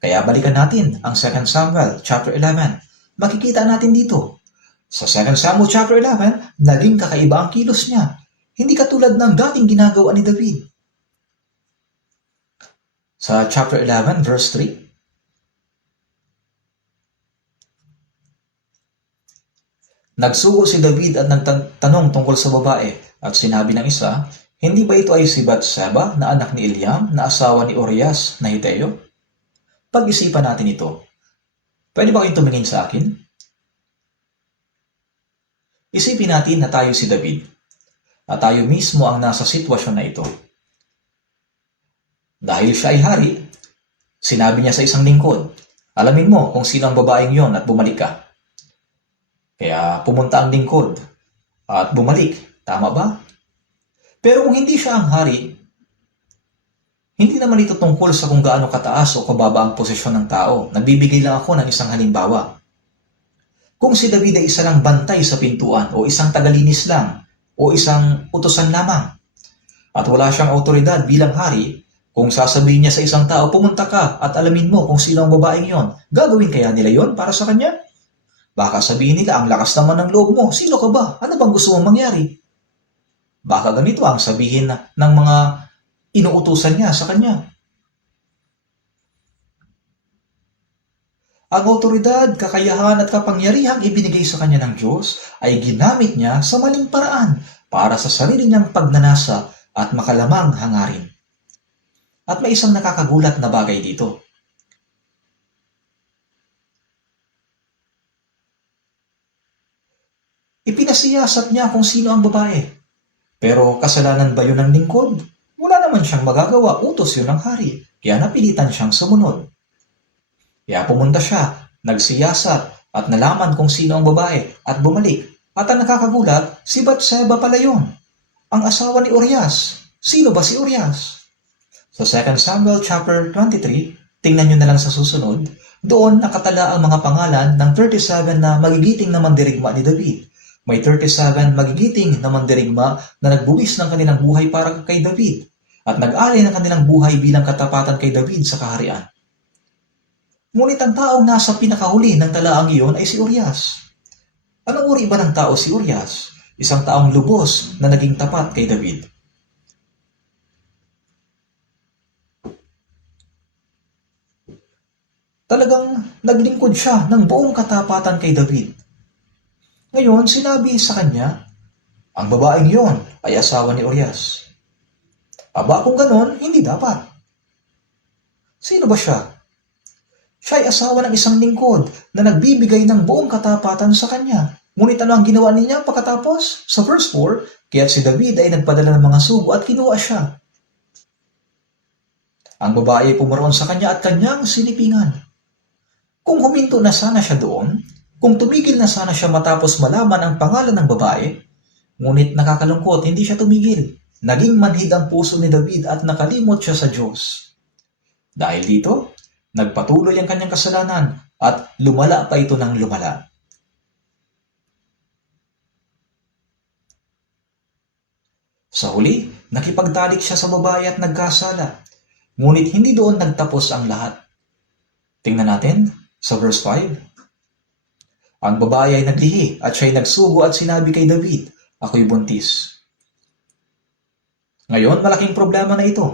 Kaya balikan natin ang 2 Samuel chapter 11. Makikita natin dito. Sa 2 Samuel chapter 11, naging kakaiba ang kilos niya. Hindi katulad ng dating ginagawa ni David. Sa chapter 11, verse 3, nagsugo si David at nagtanong tungkol sa babae at sinabi ng isa, hindi ba ito ay si Batseba na anak ni Eliam na asawa ni Urias na Hiteo? Pag-isipan natin ito. Pwede ba kayong tumingin sa akin? Isipin natin na tayo si David at tayo mismo ang nasa sitwasyon na ito. Dahil siya ay hari, sinabi niya sa isang lingkod, alamin mo kung sino ang babaeng yon at bumalik ka. Kaya pumunta ang lingkod at bumalik. Tama ba? Pero kung hindi siya ang hari, hindi naman ito tungkol sa kung gaano kataas o kababa ang posisyon ng tao. Nagbibigay lang ako ng isang halimbawa. Kung si David ay isa lang bantay sa pintuan o isang tagalinis lang o isang utusan lamang at wala siyang autoridad bilang hari, kung sasabihin niya sa isang tao, pumunta ka at alamin mo kung sino ang babaeng yon, gagawin kaya nila yon para sa kanya? Baka sabihin nila, ang lakas naman ng loob mo. Sino ka ba? Ano bang gusto mong mangyari? Baka ganito ang sabihin ng mga inuutusan niya sa kanya. Ang autoridad, kakayahan at kapangyarihang ibinigay sa kanya ng Diyos ay ginamit niya sa maling paraan para sa sarili niyang pagnanasa at makalamang hangarin. At may isang nakakagulat na bagay dito. Ipinasiyasat niya kung sino ang babae. Pero kasalanan ba yun ng lingkod? Wala naman siyang magagawa, utos yun ng hari. Kaya napilitan siyang sumunod. Kaya pumunta siya, nagsiyasat at nalaman kung sino ang babae at bumalik. At ang nakakagulat, si Batseba pala yun. Ang asawa ni Urias. Sino ba si Urias? Sa 2 Samuel chapter 23, tingnan nyo na lang sa susunod, doon nakatala ang mga pangalan ng 37 na magigiting na mandirigma ni David. May 37 magigiting na mandirigma na nagbuwis ng kanilang buhay para kay David at nag-alay ng kanilang buhay bilang katapatan kay David sa kaharian. Ngunit ang taong nasa pinakahuli ng talaang iyon ay si Urias. Anong uri ba ng tao si Urias? Isang taong lubos na naging tapat kay David. Talagang naglingkod siya ng buong katapatan kay David. Ngayon, sinabi sa kanya, ang babaeng yon ay asawa ni Urias. Aba, kung ganon, hindi dapat. Sino ba siya? Siya ay asawa ng isang lingkod na nagbibigay ng buong katapatan sa kanya. Ngunit ano ang ginawa niya pagkatapos? Sa verse 4, kaya't si David ay nagpadala ng mga sugo at kinuha siya. Ang babae ay pumaroon sa kanya at kanyang sinipingan. Kung huminto na sana siya doon, kung tumigil na sana siya matapos malaman ang pangalan ng babae, ngunit nakakalungkot, hindi siya tumigil. Naging manhid ang puso ni David at nakalimot siya sa Diyos. Dahil dito, nagpatuloy ang kanyang kasalanan at lumala pa ito ng lumala. Sa huli, nakipagtalik siya sa babae at nagkasala. Ngunit hindi doon nagtapos ang lahat. Tingnan natin sa verse 5. Ang babae ay naglihi at siya'y nagsugo at sinabi kay David, "Ako'y buntis." Ngayon, malaking problema na ito.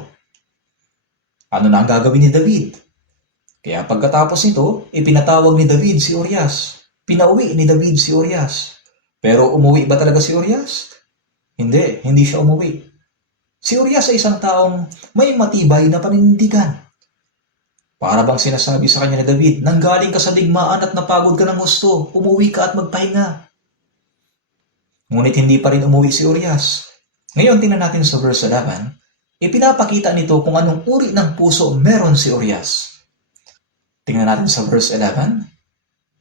Ano na ang gagawin ni David? Kaya pagkatapos nito, ipinatawag ni David si Urias. Pinauwi ni David si Urias. Pero umuwi ba talaga si Urias? Hindi siya umuwi. Si Urias ay isang taong may matibay na paninindigan. Para bang sinasabi sa kanya ni David, "Nanggaling ka sa digmaan at napagod ka ng husto, umuwi ka at magpahinga." Ngunit hindi pa rin umuwi si Urias. Ngayon tingnan natin sa verse 11, ipinapakita nito kung anong uri ng puso meron si Urias. Tingnan natin sa verse 11,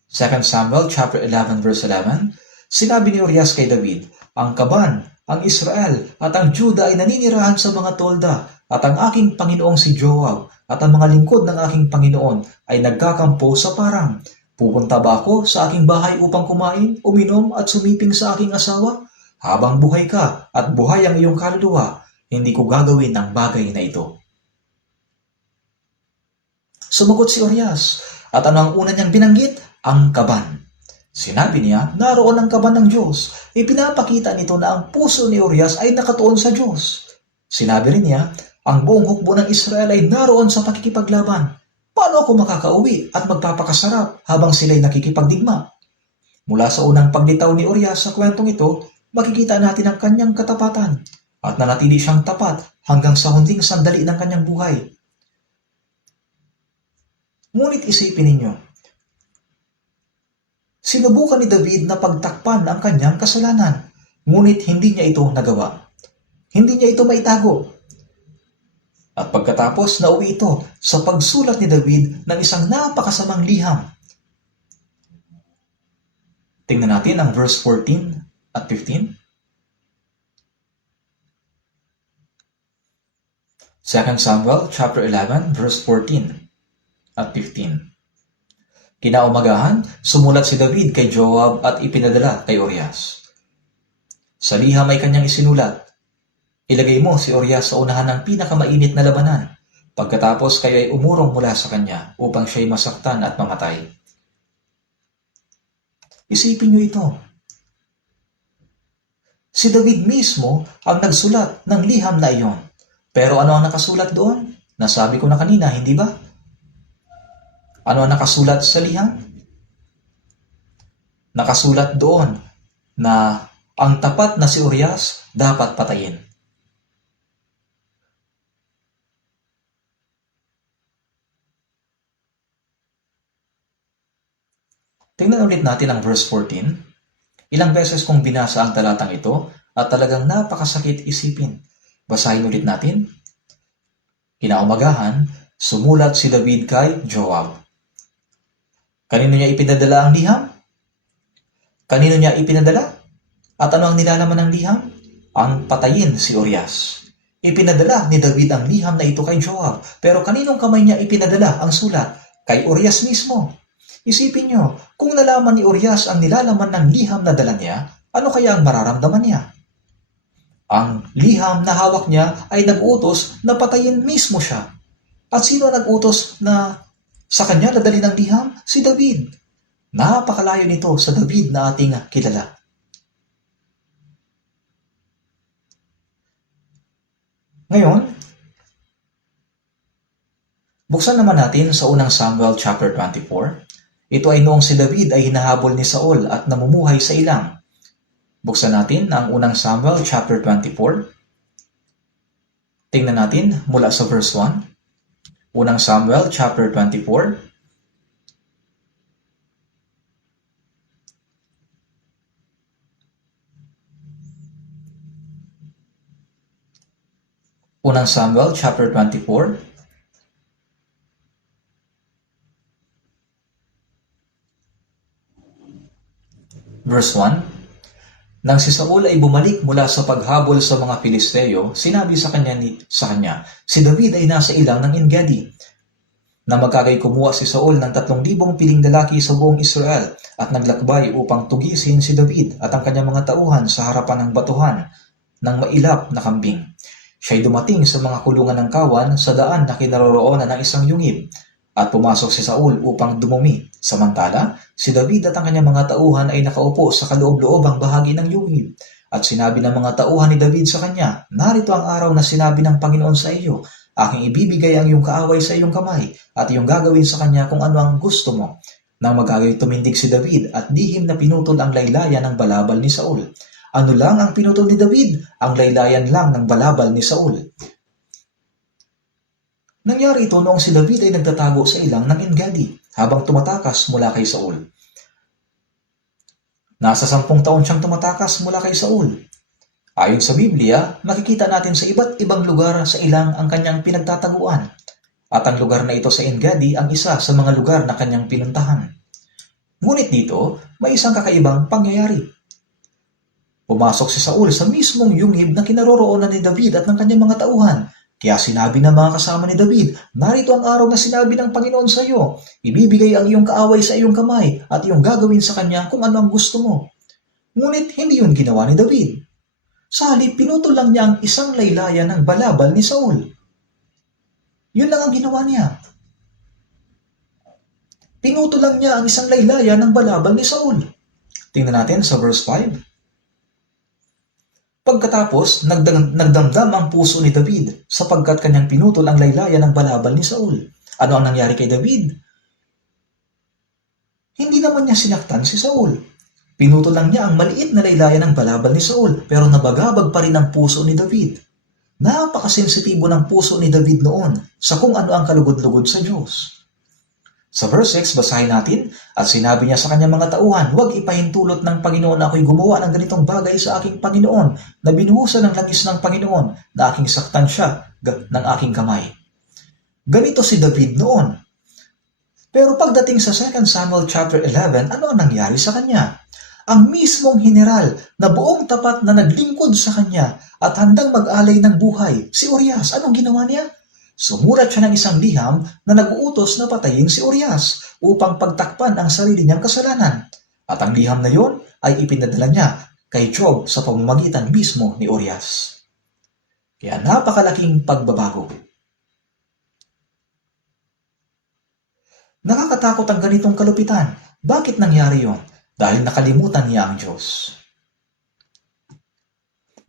2 Samuel chapter 11 verse 11, sinabi ni Urias kay David, "Ang kaban, ang Israel at ang Juda ay naninirahan sa mga tolda at ang aking Panginoong si Joab at ang mga lingkod ng aking Panginoon ay nagkakampo sa parang. Pupunta ba ako sa aking bahay upang kumain, uminom at sumiping sa aking asawa? Habang buhay ka at buhay ang iyong kaluluwa, hindi ko gagawin ang bagay na ito." Sumagot si Urias, at ano ang una niyang binanggit? Ang kaban. Sinabi niya, naroon ang kaban ng Diyos. Ipinapakita nito na ang puso ni Urias ay nakatuon sa Diyos. Sinabi rin niya, ang buong hukbo ng Israel ay naroon sa pakikipaglaban. Paano ako makakauwi at magpapakasarap habang sila'y nakikipagdigma? Mula sa unang paglitaw ni Urias sa kwentong ito, makikita natin ang kanyang katapatan at nanatili siyang tapat hanggang sa huling sandali ng kanyang buhay. Ngunit isipin ninyo, sinubukan ni David na pagtakpan ang kanyang kasalanan, ngunit hindi niya ito nagawa. Hindi niya ito maitago. At pagkatapos nauwi ito sa pagsulat ni David ng isang napakasamang liham. Tingnan natin ang verse 14 at 15. 2 Samuel chapter 11 verse 14 at 15. Kinaumagahan, sumulat si David kay Joab at ipinadala kay Urias. Sa liham ay kanyang isinulat, ilagay mo si Urias sa unahan ng pinakamainit na labanan, pagkatapos kayo ay umurong mula sa kanya upang siya'y masaktan at mamatay. Isipin niyo ito. Si David mismo ang nagsulat ng liham na iyon. Pero ano ang nakasulat doon? Nasabi ko na kanina, hindi ba? Ano ang nakasulat sa liham? Nakasulat doon na ang tapat na si Urias dapat patayin. Tingnan ulit natin ang verse 14. Ilang beses kong binasa ang talatang ito at talagang napakasakit isipin. Basahin ulit natin. Kinaumagahan, sumulat si David kay Joab. Kanino niya ipinadala ang liham? Kanino niya ipinadala? At ano ang nilalaman ng liham? Ang patayin si Urias. Ipinadala ni David ang liham na ito kay Joab. Pero kaninong kamay niya ipinadala ang sulat? Kay Urias mismo. Isipin niyo, kung nalaman ni Urias ang nilalaman ng liham na dala niya, ano kaya ang mararamdaman niya? Ang liham na hawak niya ay nag-utos na patayin mismo siya. At sino nag-utos na sa kanya nadali ng liham? Si David. Napakalayo nito sa David na ating kilala. Ngayon, buksan naman natin sa unang Samuel chapter 24. Ito ay noong si David ay hinahabol ni Saul at namumuhay sa ilang. Buksan natin ang unang Samuel chapter 24. Tingnan natin mula sa verse 1. Unang Samuel chapter 24. Unang Samuel chapter 24. Verse 1, Nang si Saul ay bumalik mula sa paghabol sa mga Filisteo, sinabi sa kanya, si David ay nasa ilang ng Engedi. Na magkagay kumuha si Saul ng 3,000 piling lalaki sa buong Israel at naglakbay upang tugisin si David at ang kanyang mga tauhan sa harapan ng batuhan ng mailap na kambing. Siya'y dumating sa mga kulungan ng kawan sa daan na kinaroroonan ng isang yungib at pumasok si Saul upang dumumi. Samantala, si David at ang kanyang mga tauhan ay nakaupo sa kaloob-loobang bahagi ng yungib. At sinabi ng mga tauhan ni David sa kanya, narito ang araw na sinabi ng Panginoon sa iyo, aking ibibigay ang iyong kaaway sa iyong kamay at iyong gagawin sa kanya kung ano ang gusto mo. Nang magagay tumindig si David at lihim na pinutol ang laylayan ng balabal ni Saul. Ano lang ang pinutol ni David? Ang laylayan lang ng balabal ni Saul. Nangyari ito noong si David ay nagtatago sa ilang ng Engedi habang tumatakas mula kay Saul. Nasa 10 taon siyang tumatakas mula kay Saul. Ayon sa Biblia, makikita natin sa iba't ibang lugar sa ilang ang kanyang pinagtataguan. At ang lugar na ito sa Engedi ang isa sa mga lugar na kanyang pinuntahan. Ngunit dito, may isang kakaibang pangyayari. Pumasok si Saul sa mismong yungib na kinaroroonan ni David at ng kanyang mga tauhan. Kaya sinabi ng mga kasama ni David, narito ang araw na sinabi ng Panginoon sa iyo, ibibigay ang iyong kaaway sa iyong kamay at iyong gagawin sa kanya kung ano ang gusto mo. Ngunit hindi yun ginawa ni David. Sa halip, pinutol lang niya ang isang laylayan ng balabal ni Saul. Yun lang ang ginawa niya. Pinutol lang niya ang isang laylayan ng balabal ni Saul. Tingnan natin sa verse 5. Pagkatapos, nagdamdam ang puso ni David sapagkat kanyang pinutol ang laylayan ng balabal ni Saul. Ano ang nangyari kay David? Hindi naman niya sinaktan si Saul. Pinutol lang niya ang maliit na laylayan ng balabal ni Saul, pero nabagabag pa rin ang puso ni David. Napakasensitibo ng puso ni David noon sa kung ano ang kalugod-lugod sa Diyos. Sa verse 6, basahin natin, at sinabi niya sa kanyang mga tauhan, huwag ipahintulot ng Panginoon na ako'y gumawa ng ganitong bagay sa aking Panginoon, na binuhusan ng langis ng Panginoon, na aking saktan siya ng aking kamay. Ganito si David noon. Pero pagdating sa 2 Samuel chapter 11, ano ang nangyari sa kanya? Ang mismong general na buong tapat na naglingkod sa kanya at handang mag-alay ng buhay, si Urias, anong ginawa niya? Sumulat siya ng isang liham na nag-uutos na patayin si Urias upang pagtakpan ang sarili niyang kasalanan. At ang liham na yon ay ipinadala niya kay Job sa pamamagitan mismo ni Urias. Kaya napakalaking pagbabago. Nakakatakot ang ganitong kalupitan. Bakit nangyari yon? Dahil nakalimutan niya ang Diyos.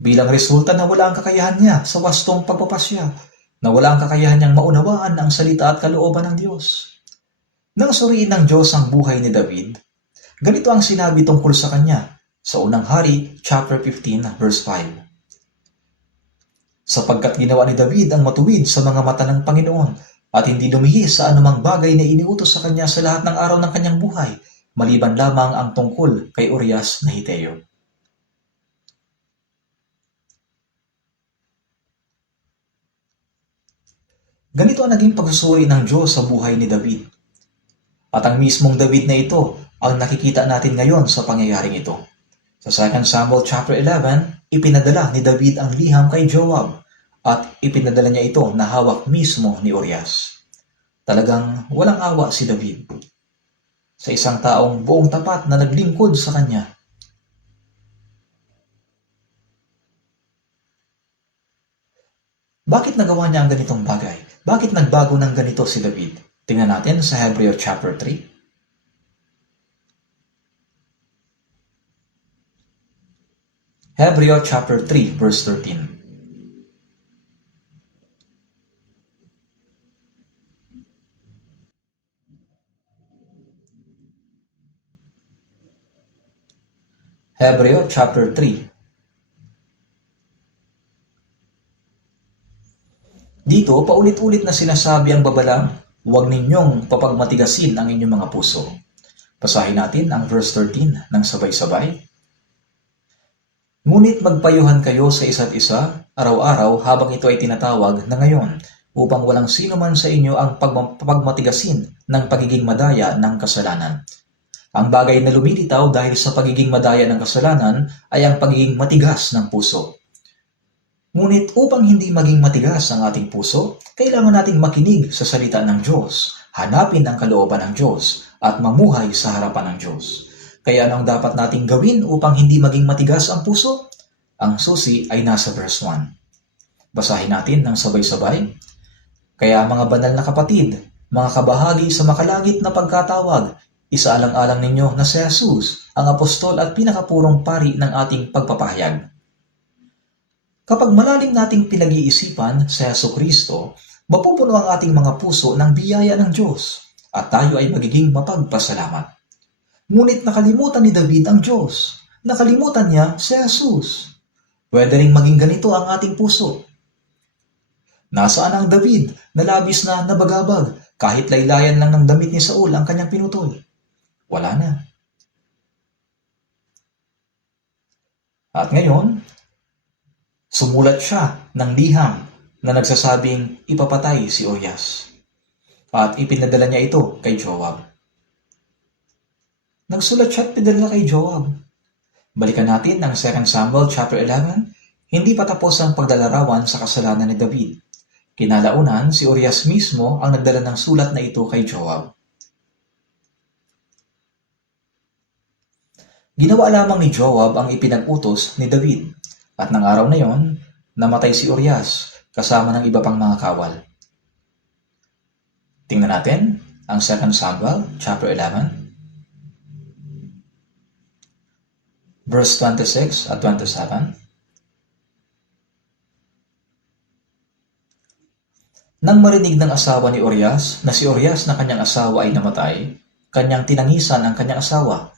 Bilang resulta na wala ang kakayahan niya sa wastong pagpapasya, na wala ang kakayahan niyang maunawaan ang salita at kalooban ng Diyos. Nang suriin ng Diyos ang buhay ni David, ganito ang sinabi tungkol sa kanya sa unang hari, chapter 15, verse 5. Sapagkat ginawa ni David ang matuwid sa mga mata ng Panginoon at hindi lumihis sa anumang bagay na iniutos sa kanya sa lahat ng araw ng kanyang buhay, maliban lamang ang tungkol kay Urias na Hiteo. Ganito ang naging pagsusuri ng Diyos sa buhay ni David. At ang mismong David na ito ang nakikita natin ngayon sa pangyayaring ito. Sa 2 Samuel chapter 11, ipinadala ni David ang liham kay Joab at ipinadala niya ito na hawak mismo ni Urias. Talagang walang awa si David sa isang taong buong tapat na naglingkod sa kanya. Bakit nagawa niya ang ganitong bagay? Bakit nagbago ng ganito si David? Tingnan natin sa Hebreo chapter 3. Hebreo chapter 3 verse 13. Hebreo chapter 3. Dito, paulit-ulit na sinasabi ang babalang, huwag ninyong papagmatigasin ang inyong mga puso. Basahin natin ang verse 13 ng sabay-sabay. Ngunit magpayuhan kayo sa isa't isa, araw-araw habang ito ay tinatawag na ngayon, upang walang sino man sa inyo ang pagmatigasin ng pagiging madaya ng kasalanan. Ang bagay na lumilitaw dahil sa pagiging madaya ng kasalanan ay ang pagiging matigas ng puso. Ngunit upang hindi maging matigas ang ating puso, kailangan nating makinig sa salita ng Diyos, hanapin ang kalooban ng Diyos, at mamuhay sa harapan ng Diyos. Kaya anong dapat nating gawin upang hindi maging matigas ang puso? Ang susi ay nasa verse 1. Basahin natin ng sabay-sabay. Kaya mga banal na kapatid, mga kabahagi sa makalangit na pagkatawag, isaalang-alang ninyo na si Jesus, ang apostol at pinakapurong pari ng ating pagpapahayag. Kapag malalim nating pinag-iisipan sa Jesucristo, mapupuno ang ating mga puso ng biyaya ng Diyos at tayo ay magiging mapagpasalamat. Ngunit nakalimutan ni David ang Diyos. Nakalimutan niya si Jesus. Pwede ring maging ganito ang ating puso. Nasaan ang David na labis na nabagabag kahit laylayan lang ng damit ni Saul ang kanyang pinutol? Wala na. At ngayon, sumulat siya ng liham na nagsasabing ipapatay si Urias. At ipinadala niya ito kay Joab. Nagsulat siya at pinadala kay Joab. Balikan natin ang 2 Samuel chapter 11. Hindi pa tapos ang paglalarawan sa kasalanan ni David. Kinalaunan, si Urias mismo ang nagdala ng sulat na ito kay Joab. Ginawa lamang ni Joab ang ipinag-utos ni David. At ng araw na yon, namatay si Urias kasama ng iba pang mga kawal. Tingnan natin ang 2 Samuel chapter 11. Verse 26 at 27. Nang marinig ng asawa ni Urias na si Urias na kanyang asawa ay namatay, kanyang tinangisan ang kanyang asawa.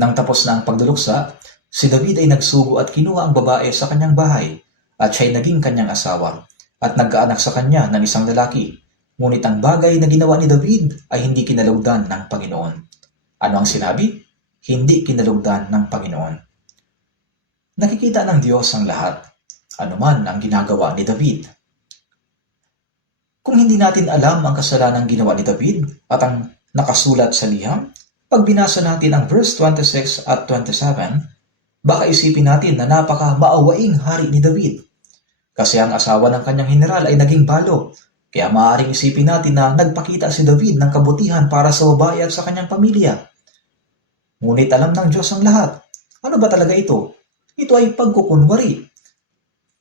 Nang tapos na ang pagduluksa, si David ay nagsugo at kinuha ang babae sa kanyang bahay, at siya'y naging kanyang asawa, at nagkaanak sa kanya ng isang lalaki. Ngunit ang bagay na ginawa ni David ay hindi kinalugdan ng Panginoon. Ano ang sinabi? Hindi kinalugdan ng Panginoon. Nakikita ng Diyos ang lahat, anuman ang ginagawa ni David. Kung hindi natin alam ang kasalanang ginawa ni David at ang nakasulat sa liham, pag binasa natin ang verse 26 at 27, baka isipin natin na napaka-maawaing hari ni David. Kasi ang asawa ng kanyang general ay naging balo, kaya maaaring isipin natin na nagpakita si David ng kabutihan para sa babae at sa kanyang pamilya. Ngunit alam ng Diyos ang lahat. Ano ba talaga ito? Ito ay pagkukunwari.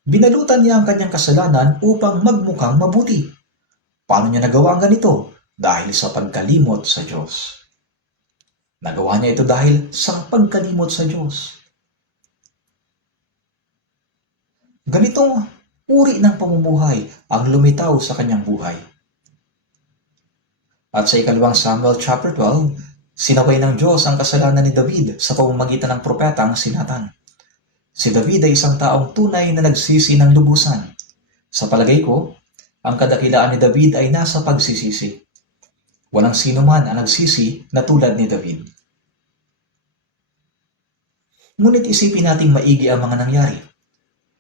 Binalutan niya ang kanyang kasalanan upang magmukhang mabuti. Paano niya nagawa ang ganito? Dahil sa pagkalimot sa Diyos. Nagawa niya ito dahil sa pagkalimot sa Diyos. Ganitong uri ng pamumuhay ang lumitaw sa kanyang buhay. At sa 2 Samuel chapter 12, sinaway ng Diyos ang kasalanan ni David sa pamamagitan ng propetang si Nathan. Si David ay isang taong tunay na nagsisi ng lubusan. Sa palagay ko, ang kadakilaan ni David ay nasa pagsisisi. Walang sino man ang nagsisi na tulad ni David. Ngunit isipin nating maigi ang mga nangyari.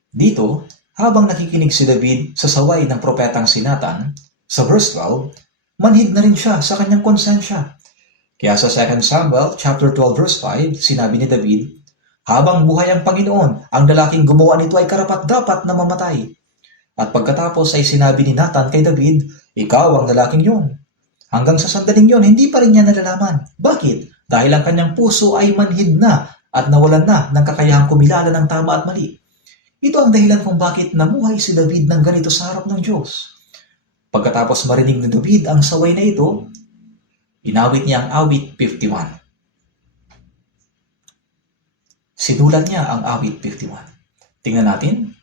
Dito, habang nakikinig si David sa saway ng propetang si Nathan, sa verse 12, manhid na rin siya sa kanyang konsensya. Kaya sa 2 Samuel chapter 12 verse 5, sinabi ni David, habang buhay ang Panginoon, ang lalaking gumawa nito ay karapat-dapat na mamatay. At pagkatapos ay sinabi ni Nathan kay David, ikaw ang lalaking yun. Hanggang sa sandaling yun, hindi pa rin niya nalalaman. Bakit? Dahil ang kanyang puso ay manhid na at nawalan na ng kakayahang kumilala ng tama at mali. Ito ang dahilan kung bakit namuhay si David ng ganito sa harap ng Diyos. Pagkatapos marinig ni David ang saway na ito, inawit niya ang awit 51. Sinulat niya ang awit 51. Tingnan natin.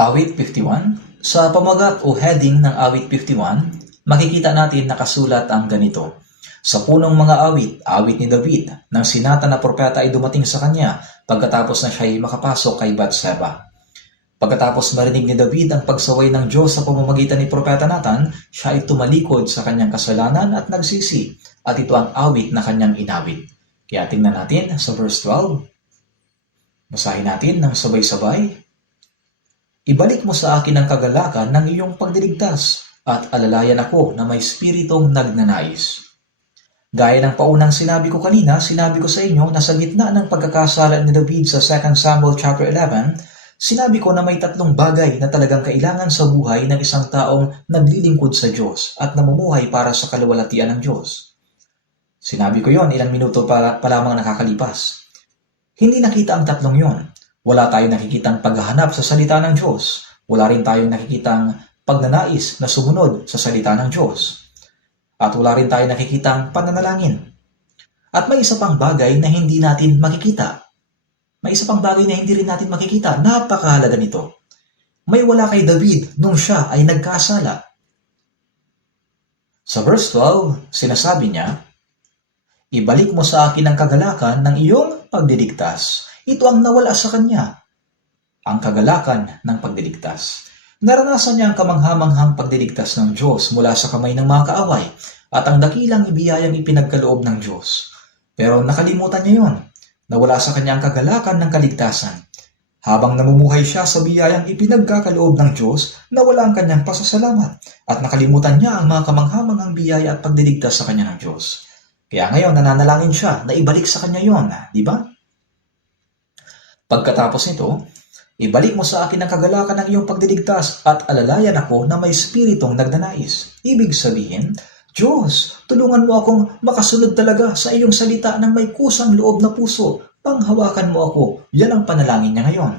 Awit 51. Sa pamagat o heading ng awit 51, makikita natin nakasulat ang ganito. Sa punong mga awit ni David, nang si Nathan na propeta ay dumating sa kanya pagkatapos na siya ay makapasok kay Bathsheba. Pagkatapos marinig ni David ang pagsaway ng Diyos sa pamamagitan ni Propeta Nathan, siya ay tumalikod sa kanyang kasalanan at nagsisi, at ito ang awit na kanyang inawit. Kaya tingnan natin sa verse 12. Basahin natin ng sabay-sabay. Ibalik mo sa akin ang kagalakan ng iyong pagdiligtas, at alalayan ako na may spiritong nagnanais. Gaya ng paunang sinabi ko kanina, sinabi ko sa inyo na sa gitna ng pagkakasala ni David sa 2 Samuel chapter 11, sinabi ko na may tatlong bagay na talagang kailangan sa buhay ng isang taong naglilingkod sa Diyos at namumuhay para sa kaluwalhatian ng Diyos. Sinabi ko yon ilang minuto pa lamang nakakalipas. Hindi nakita ang tatlong yon. Wala tayong nakikitang paghahanap sa salita ng Diyos. Wala rin tayong nakikitang pagnanais na sumunod sa salita ng Diyos. At wala rin tayong nakikitang pananalangin. At may isa pang bagay na hindi natin makikita. May isa pang bagay na hindi rin natin makikita. Napakahalaga nito. May wala kay David nung siya ay nagkasala. Sa verse 12, sinasabi niya, ibalik mo sa akin ang kagalakan ng iyong pagdiligtas. Ito ang nawala sa kanya. Ang kagalakan ng pagdiligtas. Naranasan niya ang kamanghamanghang pagdiligtas ng Diyos mula sa kamay ng mga kaaway at ang dakilang ibiyayang ipinagkaloob ng Diyos. Pero nakalimutan niya yon. Nawala sa kanya ang kagalakan ng kaligtasan. Habang namumuhay siya sa biyayang ipinagkakaloob ng Diyos, nawala ang kanyang pasasalamat at nakalimutan niya ang mga kamanghamanghang biyaya at pagdiligtas sa kanya ng Diyos. Kaya ngayon nananalangin siya na ibalik sa kanya yon, di ba? Pagkatapos nito, ibalik mo sa akin ang kagalakan ng iyong pagdiligtas at alalayan ako na may spiritong nagnanais. Ibig sabihin, Diyos, tulungan mo akong makasunod talaga sa iyong salita ng may kusang loob na puso. Panghawakan mo ako. Yan ang panalangin niya ngayon.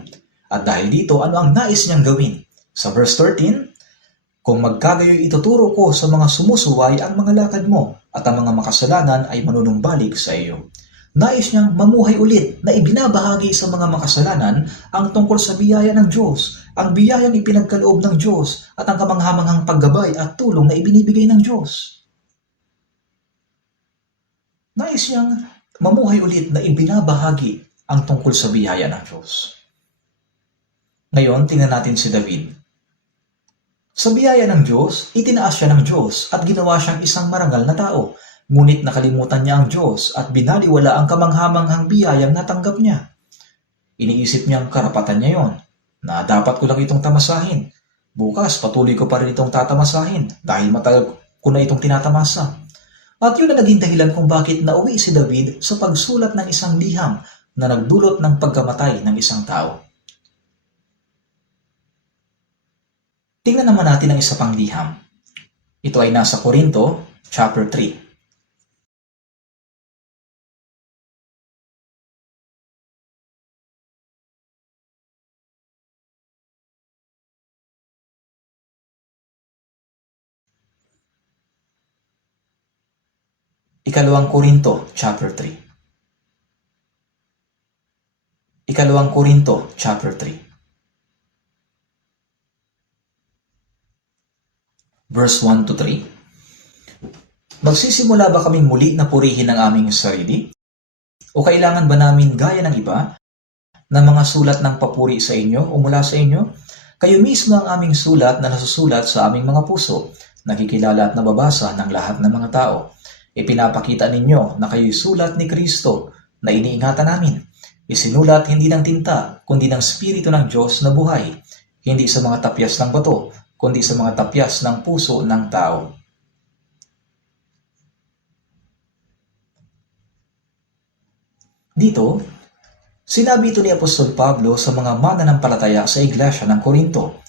At dahil dito, ano ang nais niyang gawin? Sa verse 13, kung magkagayoy ituturo ko sa mga sumusuway ang mga lakad mo at ang mga makasalanan ay manunumbalik sa iyo. Nais niyang mamuhay ulit na ibinabahagi sa mga makasalanan ang tungkol sa biyaya ng Diyos, ang biyayang ipinagkaloob ng Diyos at ang kamanghamanghang paggabay at tulong na ibinibigay ng Diyos. Nais niyang mamuhay ulit na ibinabahagi ang tungkol sa biyaya ng Diyos. Ngayon, tingnan natin si David. Sa biyaya ng Diyos, itinaas siya ng Diyos at ginawa siyang isang marangal na tao. Ngunit nakalimutan niya ang Diyos at binaliwala ang kamanghamanghang biyayang natanggap niya. Iniisip niya ang karapatan niya yon, na dapat ko lang itong tamasahin. Bukas, patuloy ko pa rin itong tatamasahin dahil matagal ko na itong tinatamasa. At yun ang naging dahilan kung bakit nauwi si David sa pagsulat ng isang liham na nagdulot ng pagkamatay ng isang tao. Tingnan naman natin ang isa pang liham. Ito ay nasa Korinto, chapter 3. Ikalawang Korinto, chapter 3. Ikalawang Korinto, chapter 3. Verse 1 to 3. Magsisimula ba kaming muli na purihin ang aming sarili? O kailangan ba namin gaya ng iba na mga sulat ng papuri sa inyo o mula sa inyo? Kayo mismo ang aming sulat na nasusulat sa aming mga puso, nakikilala at nababasa ng lahat ng mga tao. Ipinapakita ninyo na kayo'y sulat ni Kristo na iniingatan namin. Isinulat hindi ng tinta, kundi ng Espiritu ng Diyos na buhay, hindi sa mga tapyas ng bato, kundi sa mga tapyas ng puso ng tao. Dito, sinabi ito ni Apostol Pablo sa mga mananampalataya sa iglesia ng Korinto.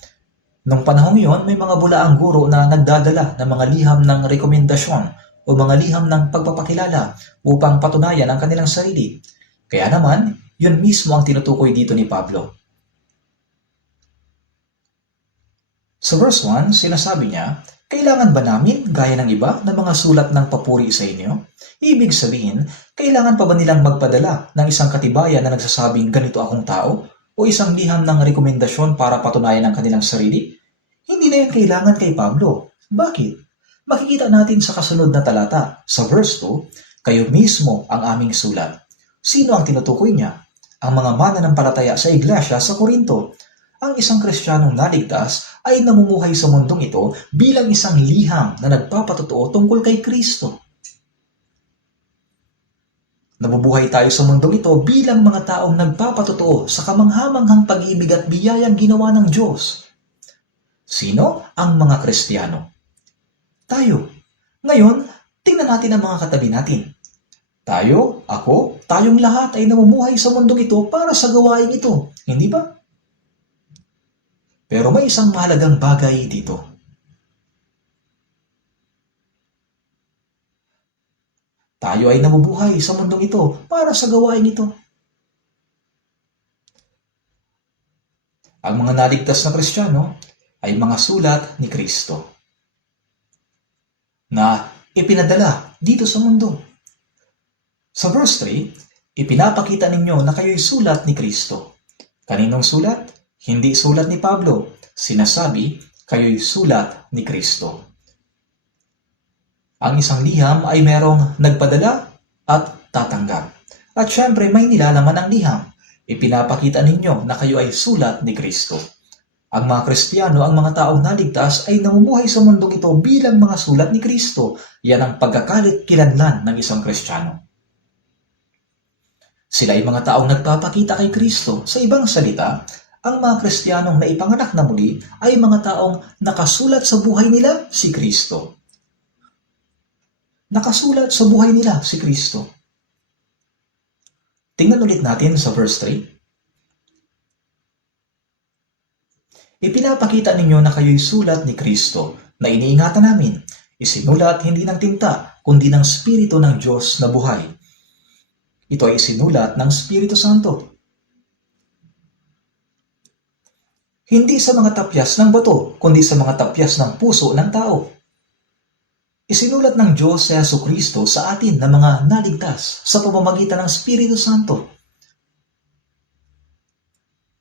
Nung panahong iyon, may mga bulaang guro na nagdadala ng mga liham ng rekomendasyon o mga liham ng pagpapakilala upang patunayan ang kanilang sarili. Kaya naman, yun mismo ang tinutukoy dito ni Pablo. Sa verse 1, sinasabi niya, kailangan ba namin, gaya ng iba, na mga sulat ng papuri sa inyo? Ibig sabihin, kailangan pa ba nilang magpadala ng isang katibayan na nagsasabing ganito akong tao? O isang liham ng rekomendasyon para patunayan ang kanilang sarili? Hindi na yan kailangan kay Pablo. Bakit? Makikita natin sa kasunod na talata. Sa verse 2, kayo mismo ang aming sulat. Sino ang tinutukoy niya? Ang mga mananampalataya sa iglesia sa Korinto. ang isang Kristiyanong naligtas ay namumuhay sa mundong ito bilang isang liham na nagpapatotoo tungkol kay Kristo. Nabubuhay tayo sa mundong ito bilang mga taong nagpapatotoo sa kamanghamanghang pag-ibig at biyayang ginawa ng Diyos. Sino ang mga Kristiyano? Tayo. Ngayon, tingnan natin ang mga katabi natin. Tayo, ako, tayong lahat ay namumuhay sa mundong ito para sa gawain ito, hindi ba? Pero may isang mahalagang bagay dito. Tayo ay namubuhay sa mundong ito para sa gawain ito. Ang mga naligtas na Kristiyano ay mga sulat ni Kristo na ipinadala dito sa mundo. Sa verse 3, ipinapakita ninyo na kayo'y sulat ni Kristo. Kaninong sulat? Hindi sulat ni Pablo. Sinasabi, kayo'y sulat ni Kristo. Ang isang liham ay merong nagpadala at tatanggap. At syempre may nilalaman ang liham. Ipinapakita ninyo na kayo ay sulat ni Kristo. Ang mga Kristiyano, ang mga taong naligtas ay namumuhay sa mundong ito bilang mga sulat ni Kristo. Yan ang pagkakakilanlan ng isang Kristiyano. Sila ay mga taong nagpapakita kay Kristo. Sa ibang salita, ang mga Kristiyanong na ipanganak na muli ay mga taong nakasulat sa buhay nila si Kristo. Nakasulat sa buhay nila si Kristo. Tingnan ulit natin sa verse 3. Ipinapakita ninyo na kayo'y sulat ni Kristo na iniingatan namin. Isinulat hindi ng tinta, kundi ng Espiritu ng Diyos na buhay. Ito ay isinulat ng Espiritu Santo. Hindi sa mga tapyas ng bato, kundi sa mga tapyas ng puso ng tao. Isinulat ng Diyos si Jesucristo sa atin na mga naligtas sa pamamagitan ng Espiritu Santo.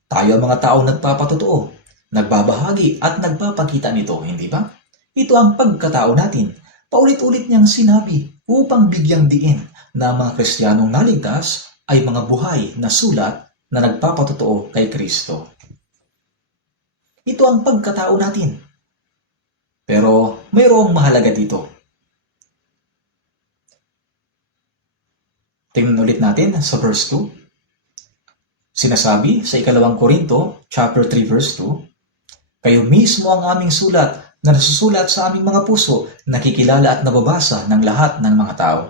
Tayo ang mga taong nagpapatotoo, nagbabahagi at nagpapakita nito, hindi ba? Ito ang pagkatao natin. Paulit-ulit niyang sinabi upang bigyang diin na mga Kristiyanong naligtas ay mga buhay na sulat na nagpapatotoo kay Kristo. Ito ang pagkatao natin. Pero mayroong mahalaga dito. Tingnan ulit natin sa verse 2. Sinasabi sa 2 Korinto, chapter 3, verse 2, kayo mismo ang aming sulat na nasusulat sa aming mga puso, nakikilala at nababasa ng lahat ng mga tao.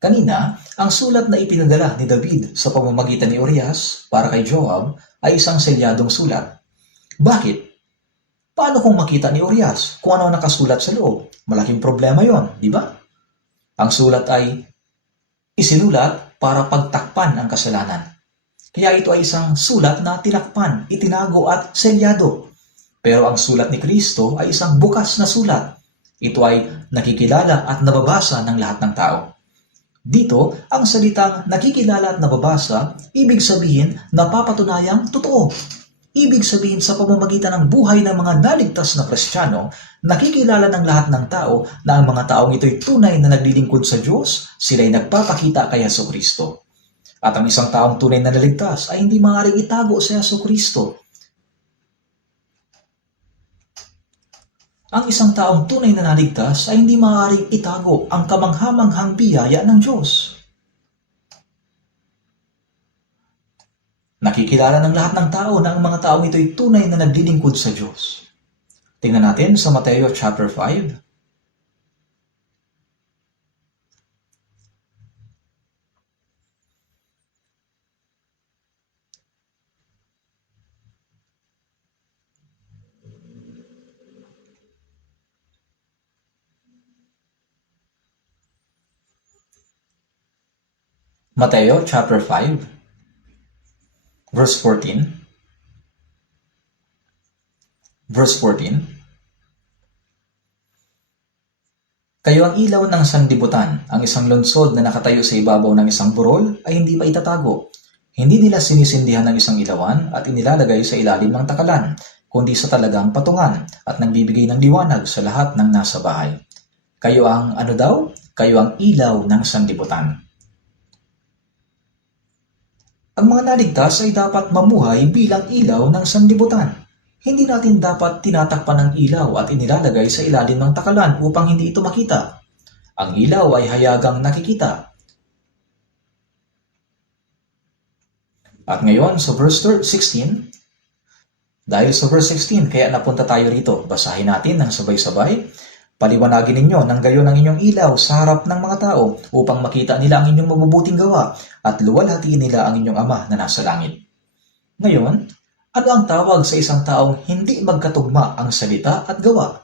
Kanina, ang sulat na ipinadala ni David sa pamamagitan ni Urias para kay Joab ay isang selyadong sulat. Bakit? Paano kung makita ni Urias kung ano nakasulat sa loob? Malaking problema yon, di ba? Ang sulat ay isinulat para pagtakpan ang kasalanan. Kaya ito ay isang sulat na tinakpan, itinago at selyado. Pero ang sulat ni Kristo ay isang bukas na sulat. Ito ay nakikilala at nababasa ng lahat ng tao. Dito, ang salitang nakikilala at nababasa, ibig sabihin napapatunayang totoo. Ibig sabihin sa pamamagitan ng buhay ng mga naligtas na Kristiyano, nakikilala ng lahat ng tao na ang mga taong ito'y tunay na naglilingkod sa Diyos, sila'y nagpapakita kay Jesucristo. At ang isang taong tunay na naligtas ay hindi maaaring itago sa Jesucristo. Ang isang taong tunay na naligtas ay hindi maaaring itago ang kamanghamanghang biyaya ng Diyos. Nakikilala ng lahat ng tao na ang mga taong ito'y tunay na naglilingkod sa Diyos. Tingnan natin sa Mateo chapter 5. Mateo chapter 5. Verse 14. Verse 14. Kayo ang ilaw ng sanlibutan. Ang isang lungsod na nakatayo sa ibabaw ng isang burol ay hindi maitatago. Hindi nila sinisindihan ng isang ilawan at inilalagay sa ilalim ng takalan, kundi sa talagang patungan at nagbibigay ng liwanag sa lahat ng nasa bahay. Kayo ang ano daw? Kayo ang ilaw ng sanlibutan. Ang mga naligtas ay dapat mamuhay bilang ilaw ng sanlibutan. Hindi natin dapat tinatakpan ng ilaw at inilalagay sa ilalim ng takalan upang hindi ito makita. Ang ilaw ay hayagang nakikita. At ngayon sa verse 16, dahil sa verse 16, kaya napunta tayo rito. Basahin natin ng sabay-sabay. Paliwanagin ninyo ng gayon ang inyong ilaw sa harap ng mga tao upang makita nila ang inyong mabubuting gawa at luwalhatiin nila ang inyong Ama na nasa langit. Ngayon, ano ang tawag sa isang taong hindi magkatugma ang salita at gawa?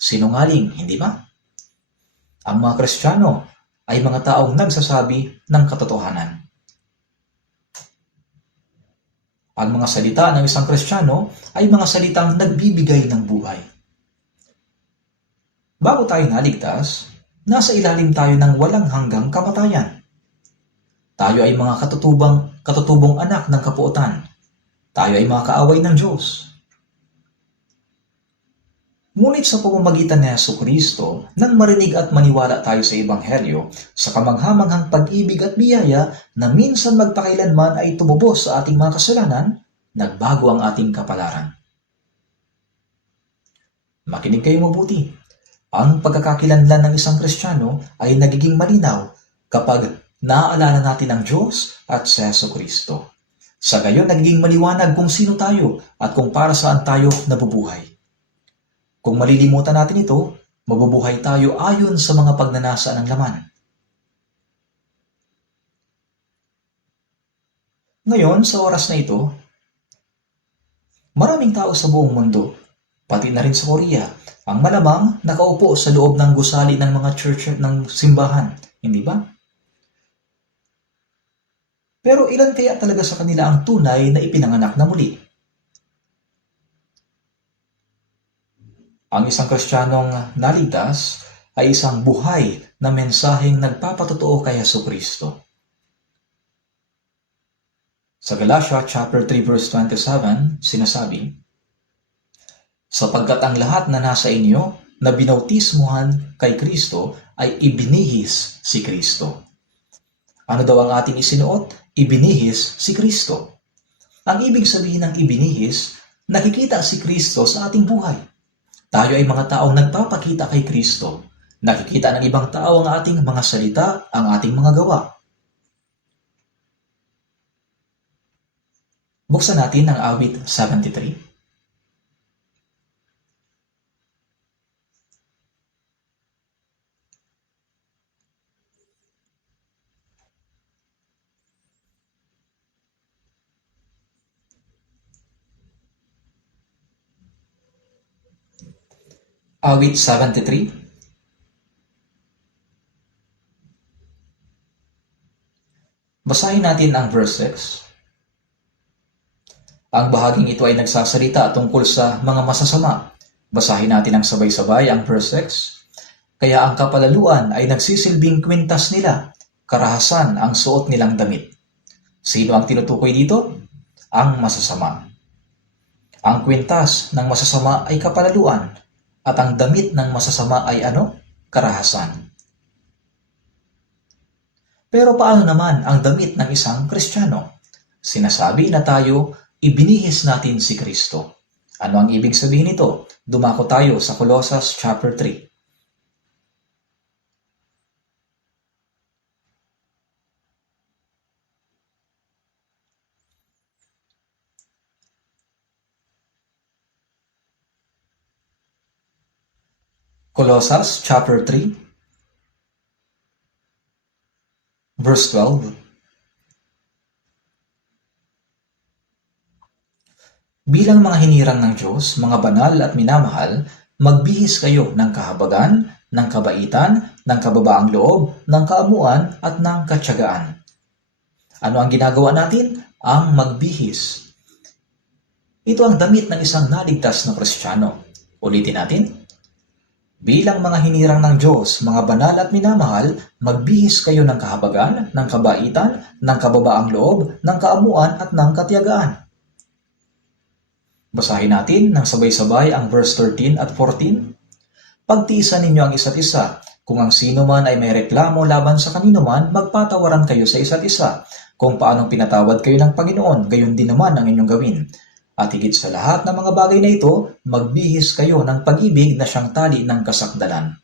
Sinungaling, hindi ba? Ang mga Kristiyano ay mga taong nagsasabi ng katotohanan. Ang mga salita ng isang Kristiyano ay mga salitang nagbibigay ng buhay. Bago tayo naligtas, nasa ilalim tayo ng walang hanggang kamatayan. Tayo ay mga katutubong anak ng kapuotan. Tayo ay mga kaaway ng Diyos. Ngunit sa pamamagitan ni Jesucristo, nang marinig at maniwala tayo sa Ebanghelyo, sa kamanghamanghang pag-ibig at biyaya na minsan magpakailanman ay tumubos sa ating mga kasalanan, nagbago ang ating kapalaran. Makinig kayo mabuti. Ang pagkakakilanlan ng isang Kristiyano ay nagiging malinaw kapag naaalala natin ang Diyos at si Jesucristo. Sa gayon, nagiging maliwanag kung sino tayo at kung para saan tayo nabubuhay. Kung malilimutan natin ito, mabubuhay tayo ayon sa mga pagnanasa ng laman. Ngayon, sa oras na ito, maraming tao sa buong mundo, pati na rin sa Korea, ang malamang nakaupo sa loob ng gusali ng mga church ng simbahan, hindi ba? Pero ilan kaya talaga sa kanila ang tunay na ipinanganak na muli? Ang isang Kristiyanong naligtas ay isang buhay na mensaheng nagpapatotoo kay Jesucristo. Sa Galatia chapter 3 verse 27, sinasabi, sapagkat ang lahat na nasa inyo na binautismuhan kay Kristo ay ibinihis si Kristo. Ano daw ang ating isinuot? Ibinihis si Kristo. Ang ibig sabihin ng ibinihis, nakikita si Kristo sa ating buhay. Tayo ay mga taong nagpapakita kay Kristo. Nakikita ng ibang tao ang ating mga salita, ang ating mga gawa. Buksan natin ang awit 73. Awit 73. Basahin natin ang verse 6. Ang bahaging ito ay nagsasalita tungkol sa mga masasama. Basahin natin ang sabay-sabay ang verse 6. Kaya ang kapalaluan ay nagsisilbing kwintas nila, karahasan ang suot nilang damit. Sino ang tinutukoy dito? Ang masasama. Ang kwintas ng masasama ay kapalaluan. At ang damit ng masasama ay ano? Karahasan. Pero paano naman ang damit ng isang Kristiyano? Sinasabi na tayo, ibinihis natin si Kristo. Ano ang ibig sabihin nito? Dumako tayo sa Colossus chapter 3. Colossus chapter 3, verse 12. Bilang mga hinirang ng Diyos, mga banal at minamahal, magbihis kayo ng kahabagan, ng kabaitan, ng kababaang loob, ng kaamuan at ng katyagaan. Ano ang ginagawa natin? Ang magbihis. Ito ang damit ng isang naligtas na Kristiyano. Ulitin natin. Bilang mga hinirang ng Diyos, mga banal at minamahal, magbihis kayo ng kahabagan, ng kabaitan, ng kababaang loob, ng kaamuan at ng katiyagaan. Basahin natin ng sabay-sabay ang verse 13 at 14. Pagtiisan ninyo ang isa't isa. Kung ang sino man ay may reklamo laban sa kanino man, magpatawaran kayo sa isa't isa. kung paanong pinatawad kayo ng Panginoon, gayon din naman ang inyong gawin. At higit sa lahat ng mga bagay na ito, magbihis kayo ng pag-ibig na siyang tali ng kasakdalan.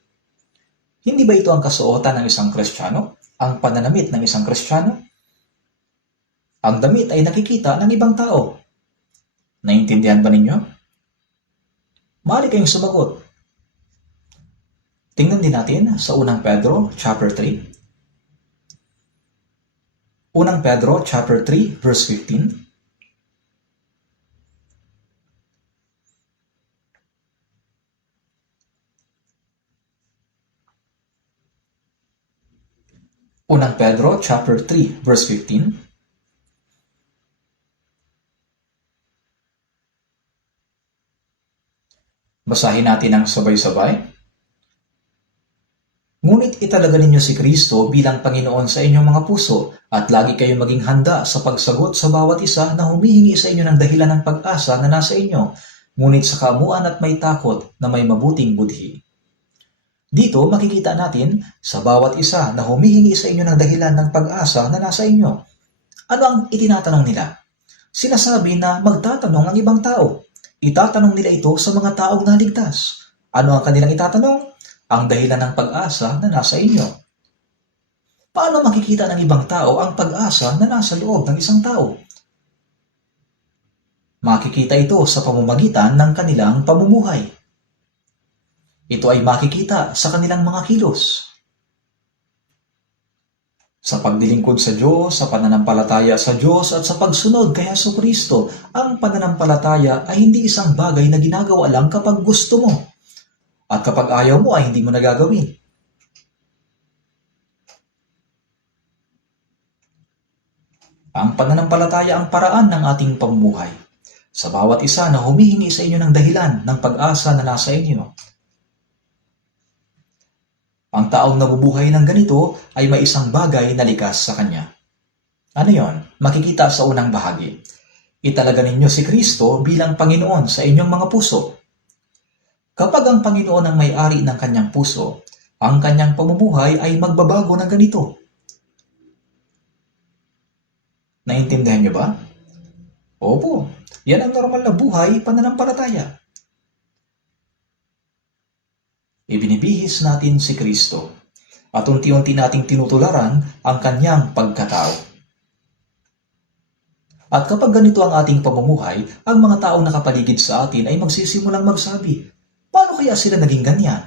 Hindi ba ito ang kasuotan ng isang Kristiyano? Ang pananamit ng isang Kristiyano? Ang damit ay nakikita ng ibang tao. Naintindihan ba ninyo? Maaari kayong sumagot. Tingnan din natin sa unang Pedro chapter 3. Unang Pedro chapter 3 verse 15. Unang Pedro chapter 3 verse 15. Basahin natin ang sabay-sabay. Ngunit italaga ninyo si Kristo bilang Panginoon sa inyong mga puso at lagi kayong maging handa sa pagsagot sa bawat isa na humihingi sa inyo ng dahilan ng pag-asa na nasa inyo, ngunit sa kamuan at may takot na may mabuting budhi. Dito makikita natin sa bawat isa na humihingi sa inyo ng dahilan ng pag-asa na nasa inyo. Ano ang itinatanong nila? Sinasabi na magtatanong ang ibang tao. Itatanong nila ito sa mga taong naligtas. Ano ang kanilang itatanong? Ang dahilan ng pag-asa na nasa inyo. Paano makikita ng ibang tao ang pag-asa na nasa loob ng isang tao? Makikita ito sa pamamagitan ng kanilang pamumuhay. Ito ay makikita sa kanilang mga kilos. Sa pagdilingkod sa Diyos, sa pananampalataya sa Diyos at sa pagsunod kay Jesucristo, ang pananampalataya ay hindi isang bagay na ginagawa lang kapag gusto mo. At kapag ayaw mo ay hindi mo nagagawin. Ang pananampalataya ang paraan ng ating pamumuhay. Sa bawat isa na humihingi sa inyo ng dahilan ng pag-asa na nasa inyo. Ang taong nabubuhay ng ganito ay may isang bagay na likas sa kanya. Ano yon? Makikita sa unang bahagi. Italaga ninyo si Kristo bilang Panginoon sa inyong mga puso. Kapag ang Panginoon ang may-ari ng kanyang puso, ang kanyang pamumuhay ay magbabago ng ganito. Naintindihan niyo ba? Opo, yan ang normal na buhay pananampalataya. Ibinibihis natin si Kristo at unti-unti nating tinutularan ang kanyang pagkatao. At kapag ganito ang ating pamumuhay, ang mga taong nakapaligid sa atin ay magsisimulang magsabi, paano kaya sila naging ganyan?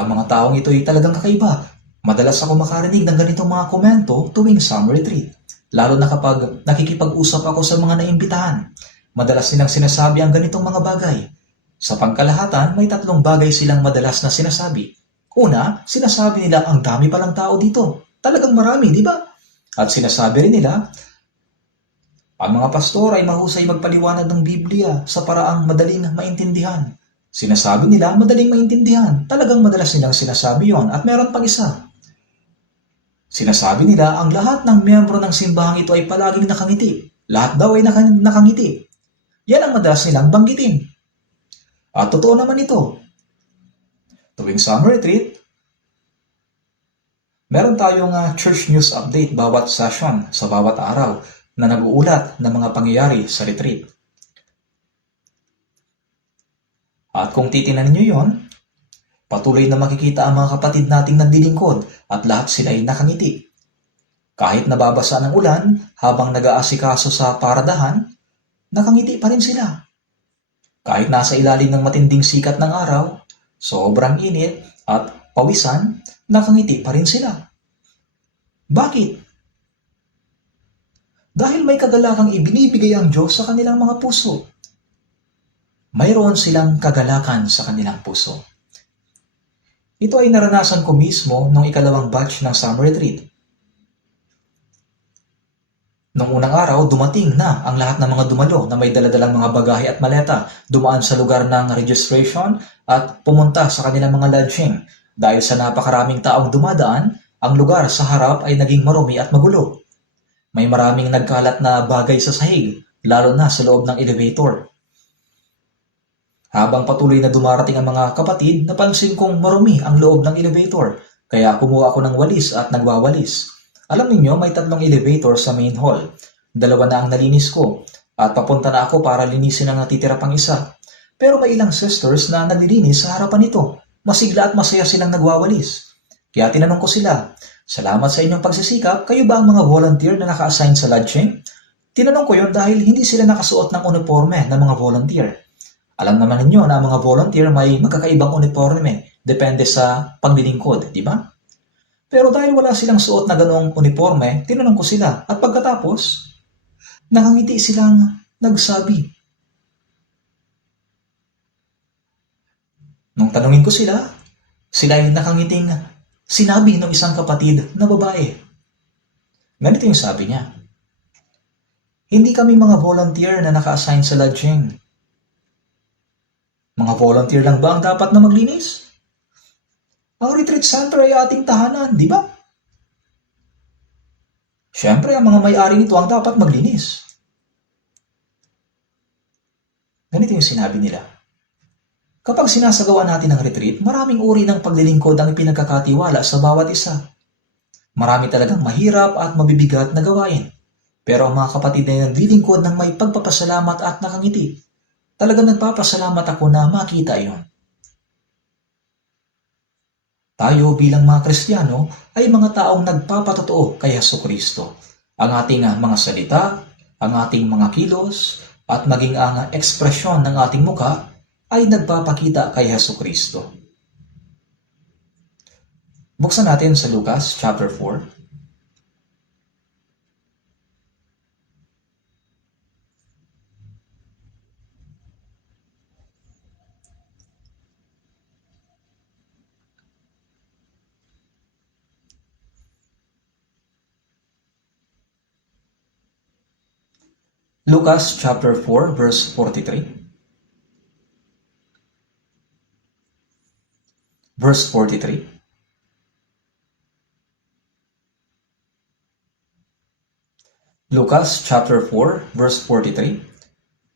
Ang mga taong ito ay talagang kakaiba. Madalas ako makarinig ng ganitong mga komento tuwing summer retreat, lalo na kapag nakikipag-usap ako sa mga naimbitahan. Madalas nilang sinasabi ang ganitong mga bagay. Sa pangkalahatan, may 3 bagay silang madalas na sinasabi. Una, sinasabi nila ang dami palang tao dito. Talagang marami, di ba? At sinasabi rin nila, ang mga pastor ay mahusay magpaliwanag ng Biblia sa paraang madaling maintindihan. Sinasabi nila madaling maintindihan. Talagang madalas nilang sinasabi yon. At meron pang isa. Sinasabi nila ang lahat ng miyembro ng simbahang ito ay palaging nakangiti. Lahat daw ay nakangiti. Yan ang madalas nilang banggitin. At totoo naman ito. Tuwing summer retreat, meron tayong church news update bawat session sa bawat araw na nag-uulat ng mga pangyayari sa retreat. At kung titingnan niyo yon, patuloy na makikita ang mga kapatid nating naglilingkod at lahat sila ay nakangiti. Kahit nababasa ng ulan habang nag-aasikaso sa paradahan, nakangiti pa rin sila. Kahit nasa ilalim ng matinding sikat ng araw, sobrang init at pawisan, nakangiti pa rin sila. Bakit? Dahil may kagalakang ibinibigay ang Diyos sa kanilang mga puso. Mayroon silang kagalakan sa kanilang puso. Ito ay naranasan ko mismo nung 2nd batch ng summer retreat. Nung unang araw, dumating na ang lahat ng mga dumalo na may daladalang mga bagahe at maleta, dumaan sa lugar ng registration at pumunta sa kanilang mga lodging. Dahil sa napakaraming taong dumadaan, ang lugar sa harap ay naging marumi at magulo. May maraming nagkalat na bagay sa sahig, lalo na sa loob ng elevator. Habang patuloy na dumarating ang mga kapatid, napansin kong marumi ang loob ng elevator, kaya kumuha ako ng walis at nagwawalis. Alam ninyo, may 3 elevator sa main hall. 2 na ang nalinis ko at papunta na ako para linisin ang natitira pang isa. Pero may ilang sisters na naglilinis sa harapan nito. Masigla at masaya silang nagwawalis. Kaya tinanong ko sila, salamat sa inyong pagsisikap, kayo ba ang mga volunteer na naka-assign sa lodging? Tinanong ko yon dahil hindi sila nakasuot ng uniforme ng mga volunteer. Alam naman ninyo na ang mga volunteer may magkakaibang uniforme, depende sa paglilingkod, di ba? Pero dahil wala silang suot na ganoong uniforme, tinanong ko sila at pagkatapos, nakangiti silang nagsabi. Nung tanungin ko sila ay nakangiting sinabi ng isang kapatid na babae. Ganito yung sabi niya. Hindi kami mga volunteer na naka-assign sa lodging. Mga volunteer lang ba ang dapat na maglinis? Ang retreat center ay ating tahanan, di ba? Siyempre, ang mga may-ari nito ang dapat maglinis. Ganito yung sinabi nila. Kapag sinasagawa natin ang retreat, maraming uri ng paglilingkod ang ipinagkakatiwala sa bawat isa. Marami talagang mahirap at mabibigat na gawain. Pero ang mga kapatid na naglilingkod ng may pagpapasalamat at nakangiti, talagang nagpapasalamat ako na makita iyon. Tayo bilang mga Kristiyano ay mga taong nagpapatotoo kay Jesucristo. Ang ating mga salita, ang ating mga kilos, at maging ang ekspresyon ng ating muka ay nagpapakita kay Jesucristo. Buksan natin sa Lucas chapter 4. Lucas chapter 4 verse 43. Verse 43. Lucas chapter 4 verse 43.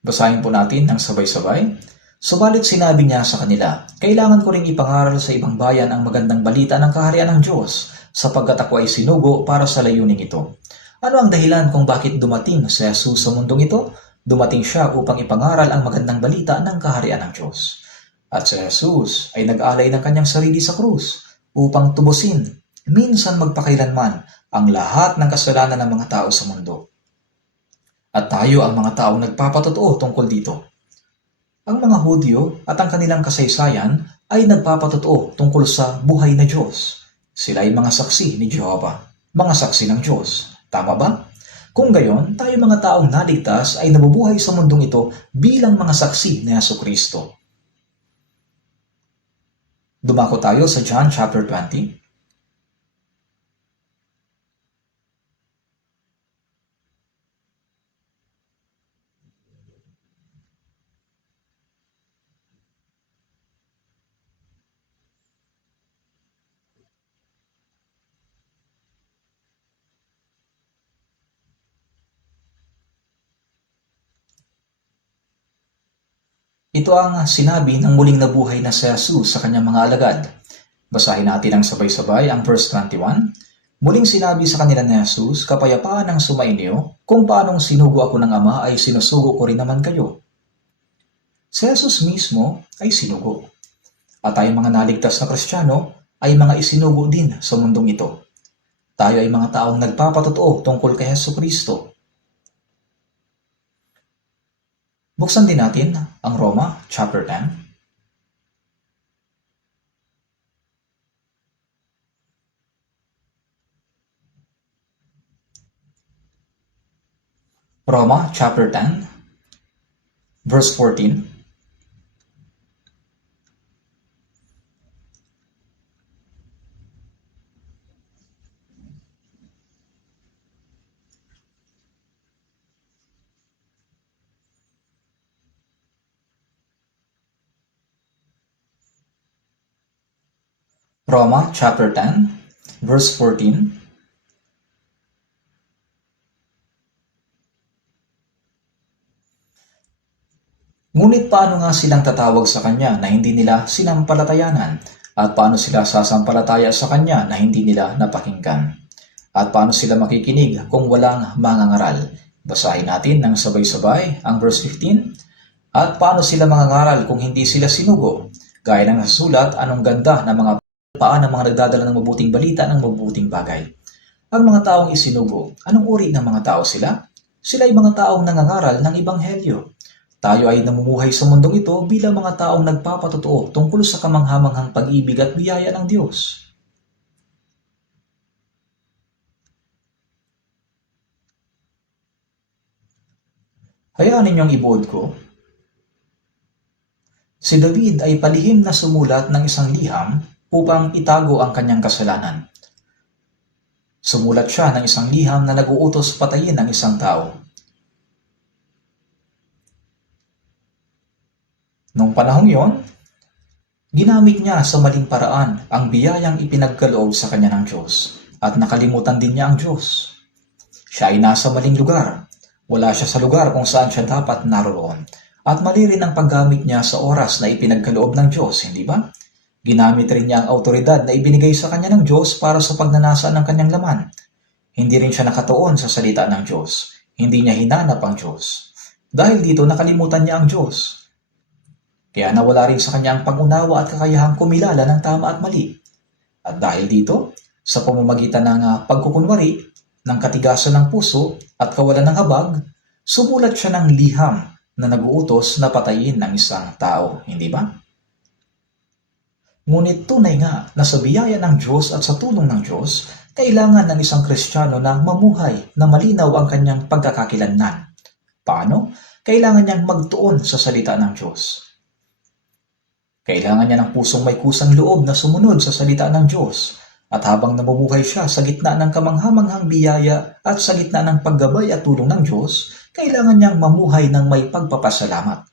Basahin po natin ang sabay-sabay. Subalit sinabi niya sa kanila, kailangan ko ring ipangaral sa ibang bayan ang magandang balita ng kaharian ng Diyos, sapagkat ako ay sinugo para sa layuning ito. Ano ang dahilan kung bakit dumating si Jesus sa mundong ito? Dumating siya upang ipangaral ang magandang balita ng kaharian ng Diyos. At si Jesus ay nag-alay ng kanyang sarili sa krus upang tubusin, minsan magpakailanman, ang lahat ng kasalanan ng mga tao sa mundo. At tayo ang mga taong nagpapatotoo tungkol dito. Ang mga Hudyo at ang kanilang kasaysayan ay nagpapatotoo tungkol sa buhay na Diyos. Sila ay mga saksi ni Jehovah, mga saksi ng Diyos. Tama ba? Kung gayon, tayo mga taong naligtas ay nabubuhay sa mundong ito bilang mga saksi ni Jesucristo. Dumako tayo sa John chapter 20. Ito ang sinabi ng muling nabuhay na si Jesus sa kanyang mga alagad. Basahin natin ang sabay-sabay ang verse 21. Muling sinabi sa kanila ni Jesus, kapayapaan ang sumainyo, kung paanong sinugo ako ng Ama ay sinusugo ko rin naman kayo. Si Jesus mismo ay sinugo. At tayong mga naligtas na Kristiyano ay mga isinugo din sa mundong ito. Tayo ay mga taong nagpapatotoo tungkol kay Jesucristo. Buksan din natin ang Roma chapter 10. Roma chapter 10 verse 14. Roma chapter 10 verse 14. Ngunit paano nga silang tatawag sa kanya na hindi nila sinampalatayanan? At paano sila sasampalataya sa kanya na hindi nila napakinggan? At paano sila makikinig kung walang mangangaral? Basahin natin ng sabay-sabay ang verse 15. At paano sila mangangaral kung hindi sila sinugo? Gaya ng nasusulat, anong ganda ng mga paan ng mga nagdadala ng mabuting balita ng mabuting bagay. Ang mga taong isinugo, anong uri ng mga tao sila? Sila ay mga taong nangangaral ng Ebanghelyo. Tayo ay namumuhay sa mundong ito bilang mga taong nagpapatotoo tungkol sa kamanghamanghang pag-ibig at biyaya ng Diyos. Hayaan ninyong ibuod ko. Si David ay palihim na sumulat ng isang liham upang itago ang kanyang kasalanan. Sumulat siya ng isang liham na nag-uutos patayin ng isang tao. Noong panahong yon, ginamit niya sa maling paraan ang biyayang ipinagkaloob sa kanya ng Diyos at nakalimutan din niya ang Diyos. Siya ay nasa maling lugar. Wala siya sa lugar kung saan siya dapat naroon. At mali rin ang paggamit niya sa oras na ipinagkaloob ng Diyos, hindi ba? Ginamit rin niya ang autoridad na ibinigay sa kanya ng Diyos para sa pagnanasa ng kanyang laman. Hindi rin siya nakatuon sa salita ng Diyos. Hindi niya hinanap ang Diyos. Dahil dito nakalimutan niya ang Diyos. Kaya nawala rin sa kanya ang pag-unawa at kakayahang kumilala ng tama at mali. At dahil dito, sa pamamagitan ng pagkukunwari, ng katigasan ng puso at kawalan ng habag, sumulat siya ng liham na nag-uutos na patayin ng isang tao, hindi ba? Ngunit tunay nga na sa biyaya ng Diyos at sa tulong ng Diyos, kailangan ng isang Kristiyano na mamuhay na malinaw ang kanyang pagkakakilanlan. Paano? Kailangan niyang magtuon sa salita ng Diyos. Kailangan niya ng pusong may kusang loob na sumunod sa salita ng Diyos. At habang namumuhay siya sa gitna ng kamanghamanghang biyaya at sa gitna ng paggabay at tulong ng Diyos, kailangan niyang mamuhay ng may pagpapasalamat.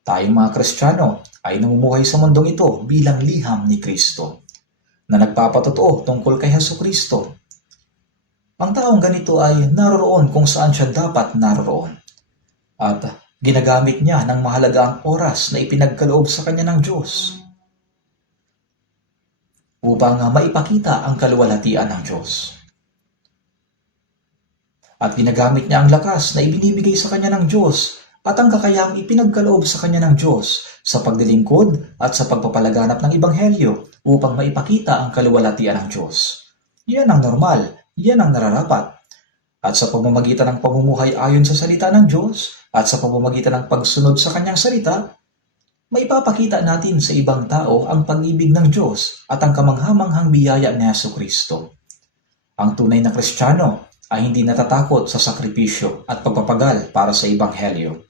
Tayong mga Kristiyano ay namumuhay sa mundong ito bilang liham ni Kristo, na nagpapatotoo tungkol kay Hesukristo. Ang taong ganito ay naroroon kung saan siya dapat naroroon. At ginagamit niya ng mahalagang oras na ipinagkaloob sa kanya ng Diyos upang maipakita ang kaluwalhatian ng Diyos. At ginagamit niya ang lakas na ibinibigay sa kanya ng Diyos at ang kakayahang ipinagkaloob sa kanya ng Diyos sa paglilingkod at sa pagpapalaganap ng Ebanghelyo upang maipakita ang kaluwalhatian ng Diyos. Yan ang normal, yan ang nararapat. At sa pamamagitan ng pamumuhay ayon sa salita ng Diyos at sa pamamagitan ng pagsunod sa kanyang salita, maipapakita natin sa ibang tao ang pag-ibig ng Diyos at ang kamanghamanghang biyaya ni Hesukristo. Ang tunay na Kristiyano ay hindi natatakot sa sakripisyo at pagpapagal para sa Ebanghelyo.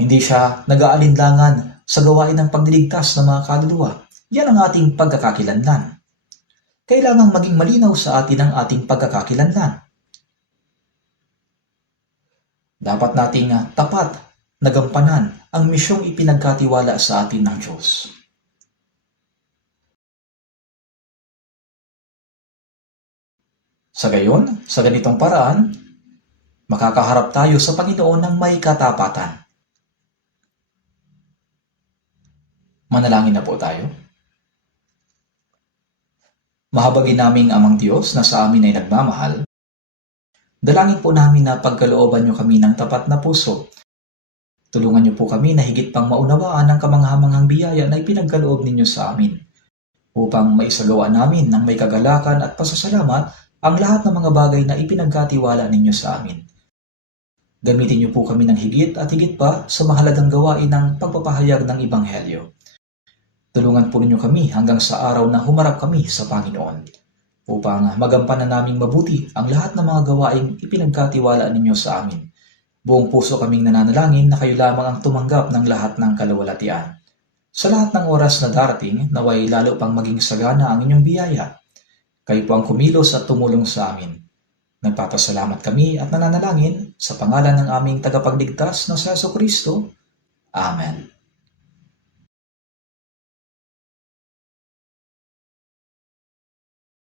Hindi siya nag-aalinlangan sa gawain ng pagliligtas ng mga kaluluwa. Yan ang ating pagkakakilanlan. Kailangang maging malinaw sa atin ang ating pagkakakilanlan. Dapat nating tapat na gampanan ang misyong ipinagkatiwala sa atin ng Diyos. Sa gayon, sa ganitong paraan, makakaharap tayo sa Panginoon ng may katapatan. Manalangin na po tayo. Mahabagin naming Amang Diyos na sa amin ay nagmamahal, dalangin po namin na pagkalooban niyo kami ng tapat na puso. Tulungan niyo po kami na higit pang maunawaan ang kamanghamanghang biyaya na ipinagkaloob ninyo sa amin upang maisagawa namin ng may kagalakan at pasasalamat ang lahat ng mga bagay na ipinagkatiwala ninyo sa amin. Gamitin niyo po kami ng higit at higit pa sa mahalagang gawain ng pagpapahayag ng Ebanghelyo. Tulungan po ninyo kami hanggang sa araw na humarap kami sa Panginoon upang magampanan naming mabuti ang lahat ng mga gawaing ipinagkatiwala ninyo sa amin. Buong puso kaming nananalangin na kayo lamang ang tumanggap ng lahat ng kaluwalhatian. Sa lahat ng oras na darating, naway lalo pang maging sagana ang inyong biyaya. Kayo po ang kumilos at tumulong sa amin. Nagpapasalamat kami at nananalangin sa pangalan ng aming tagapagligtas na si Hesukristo. Amen.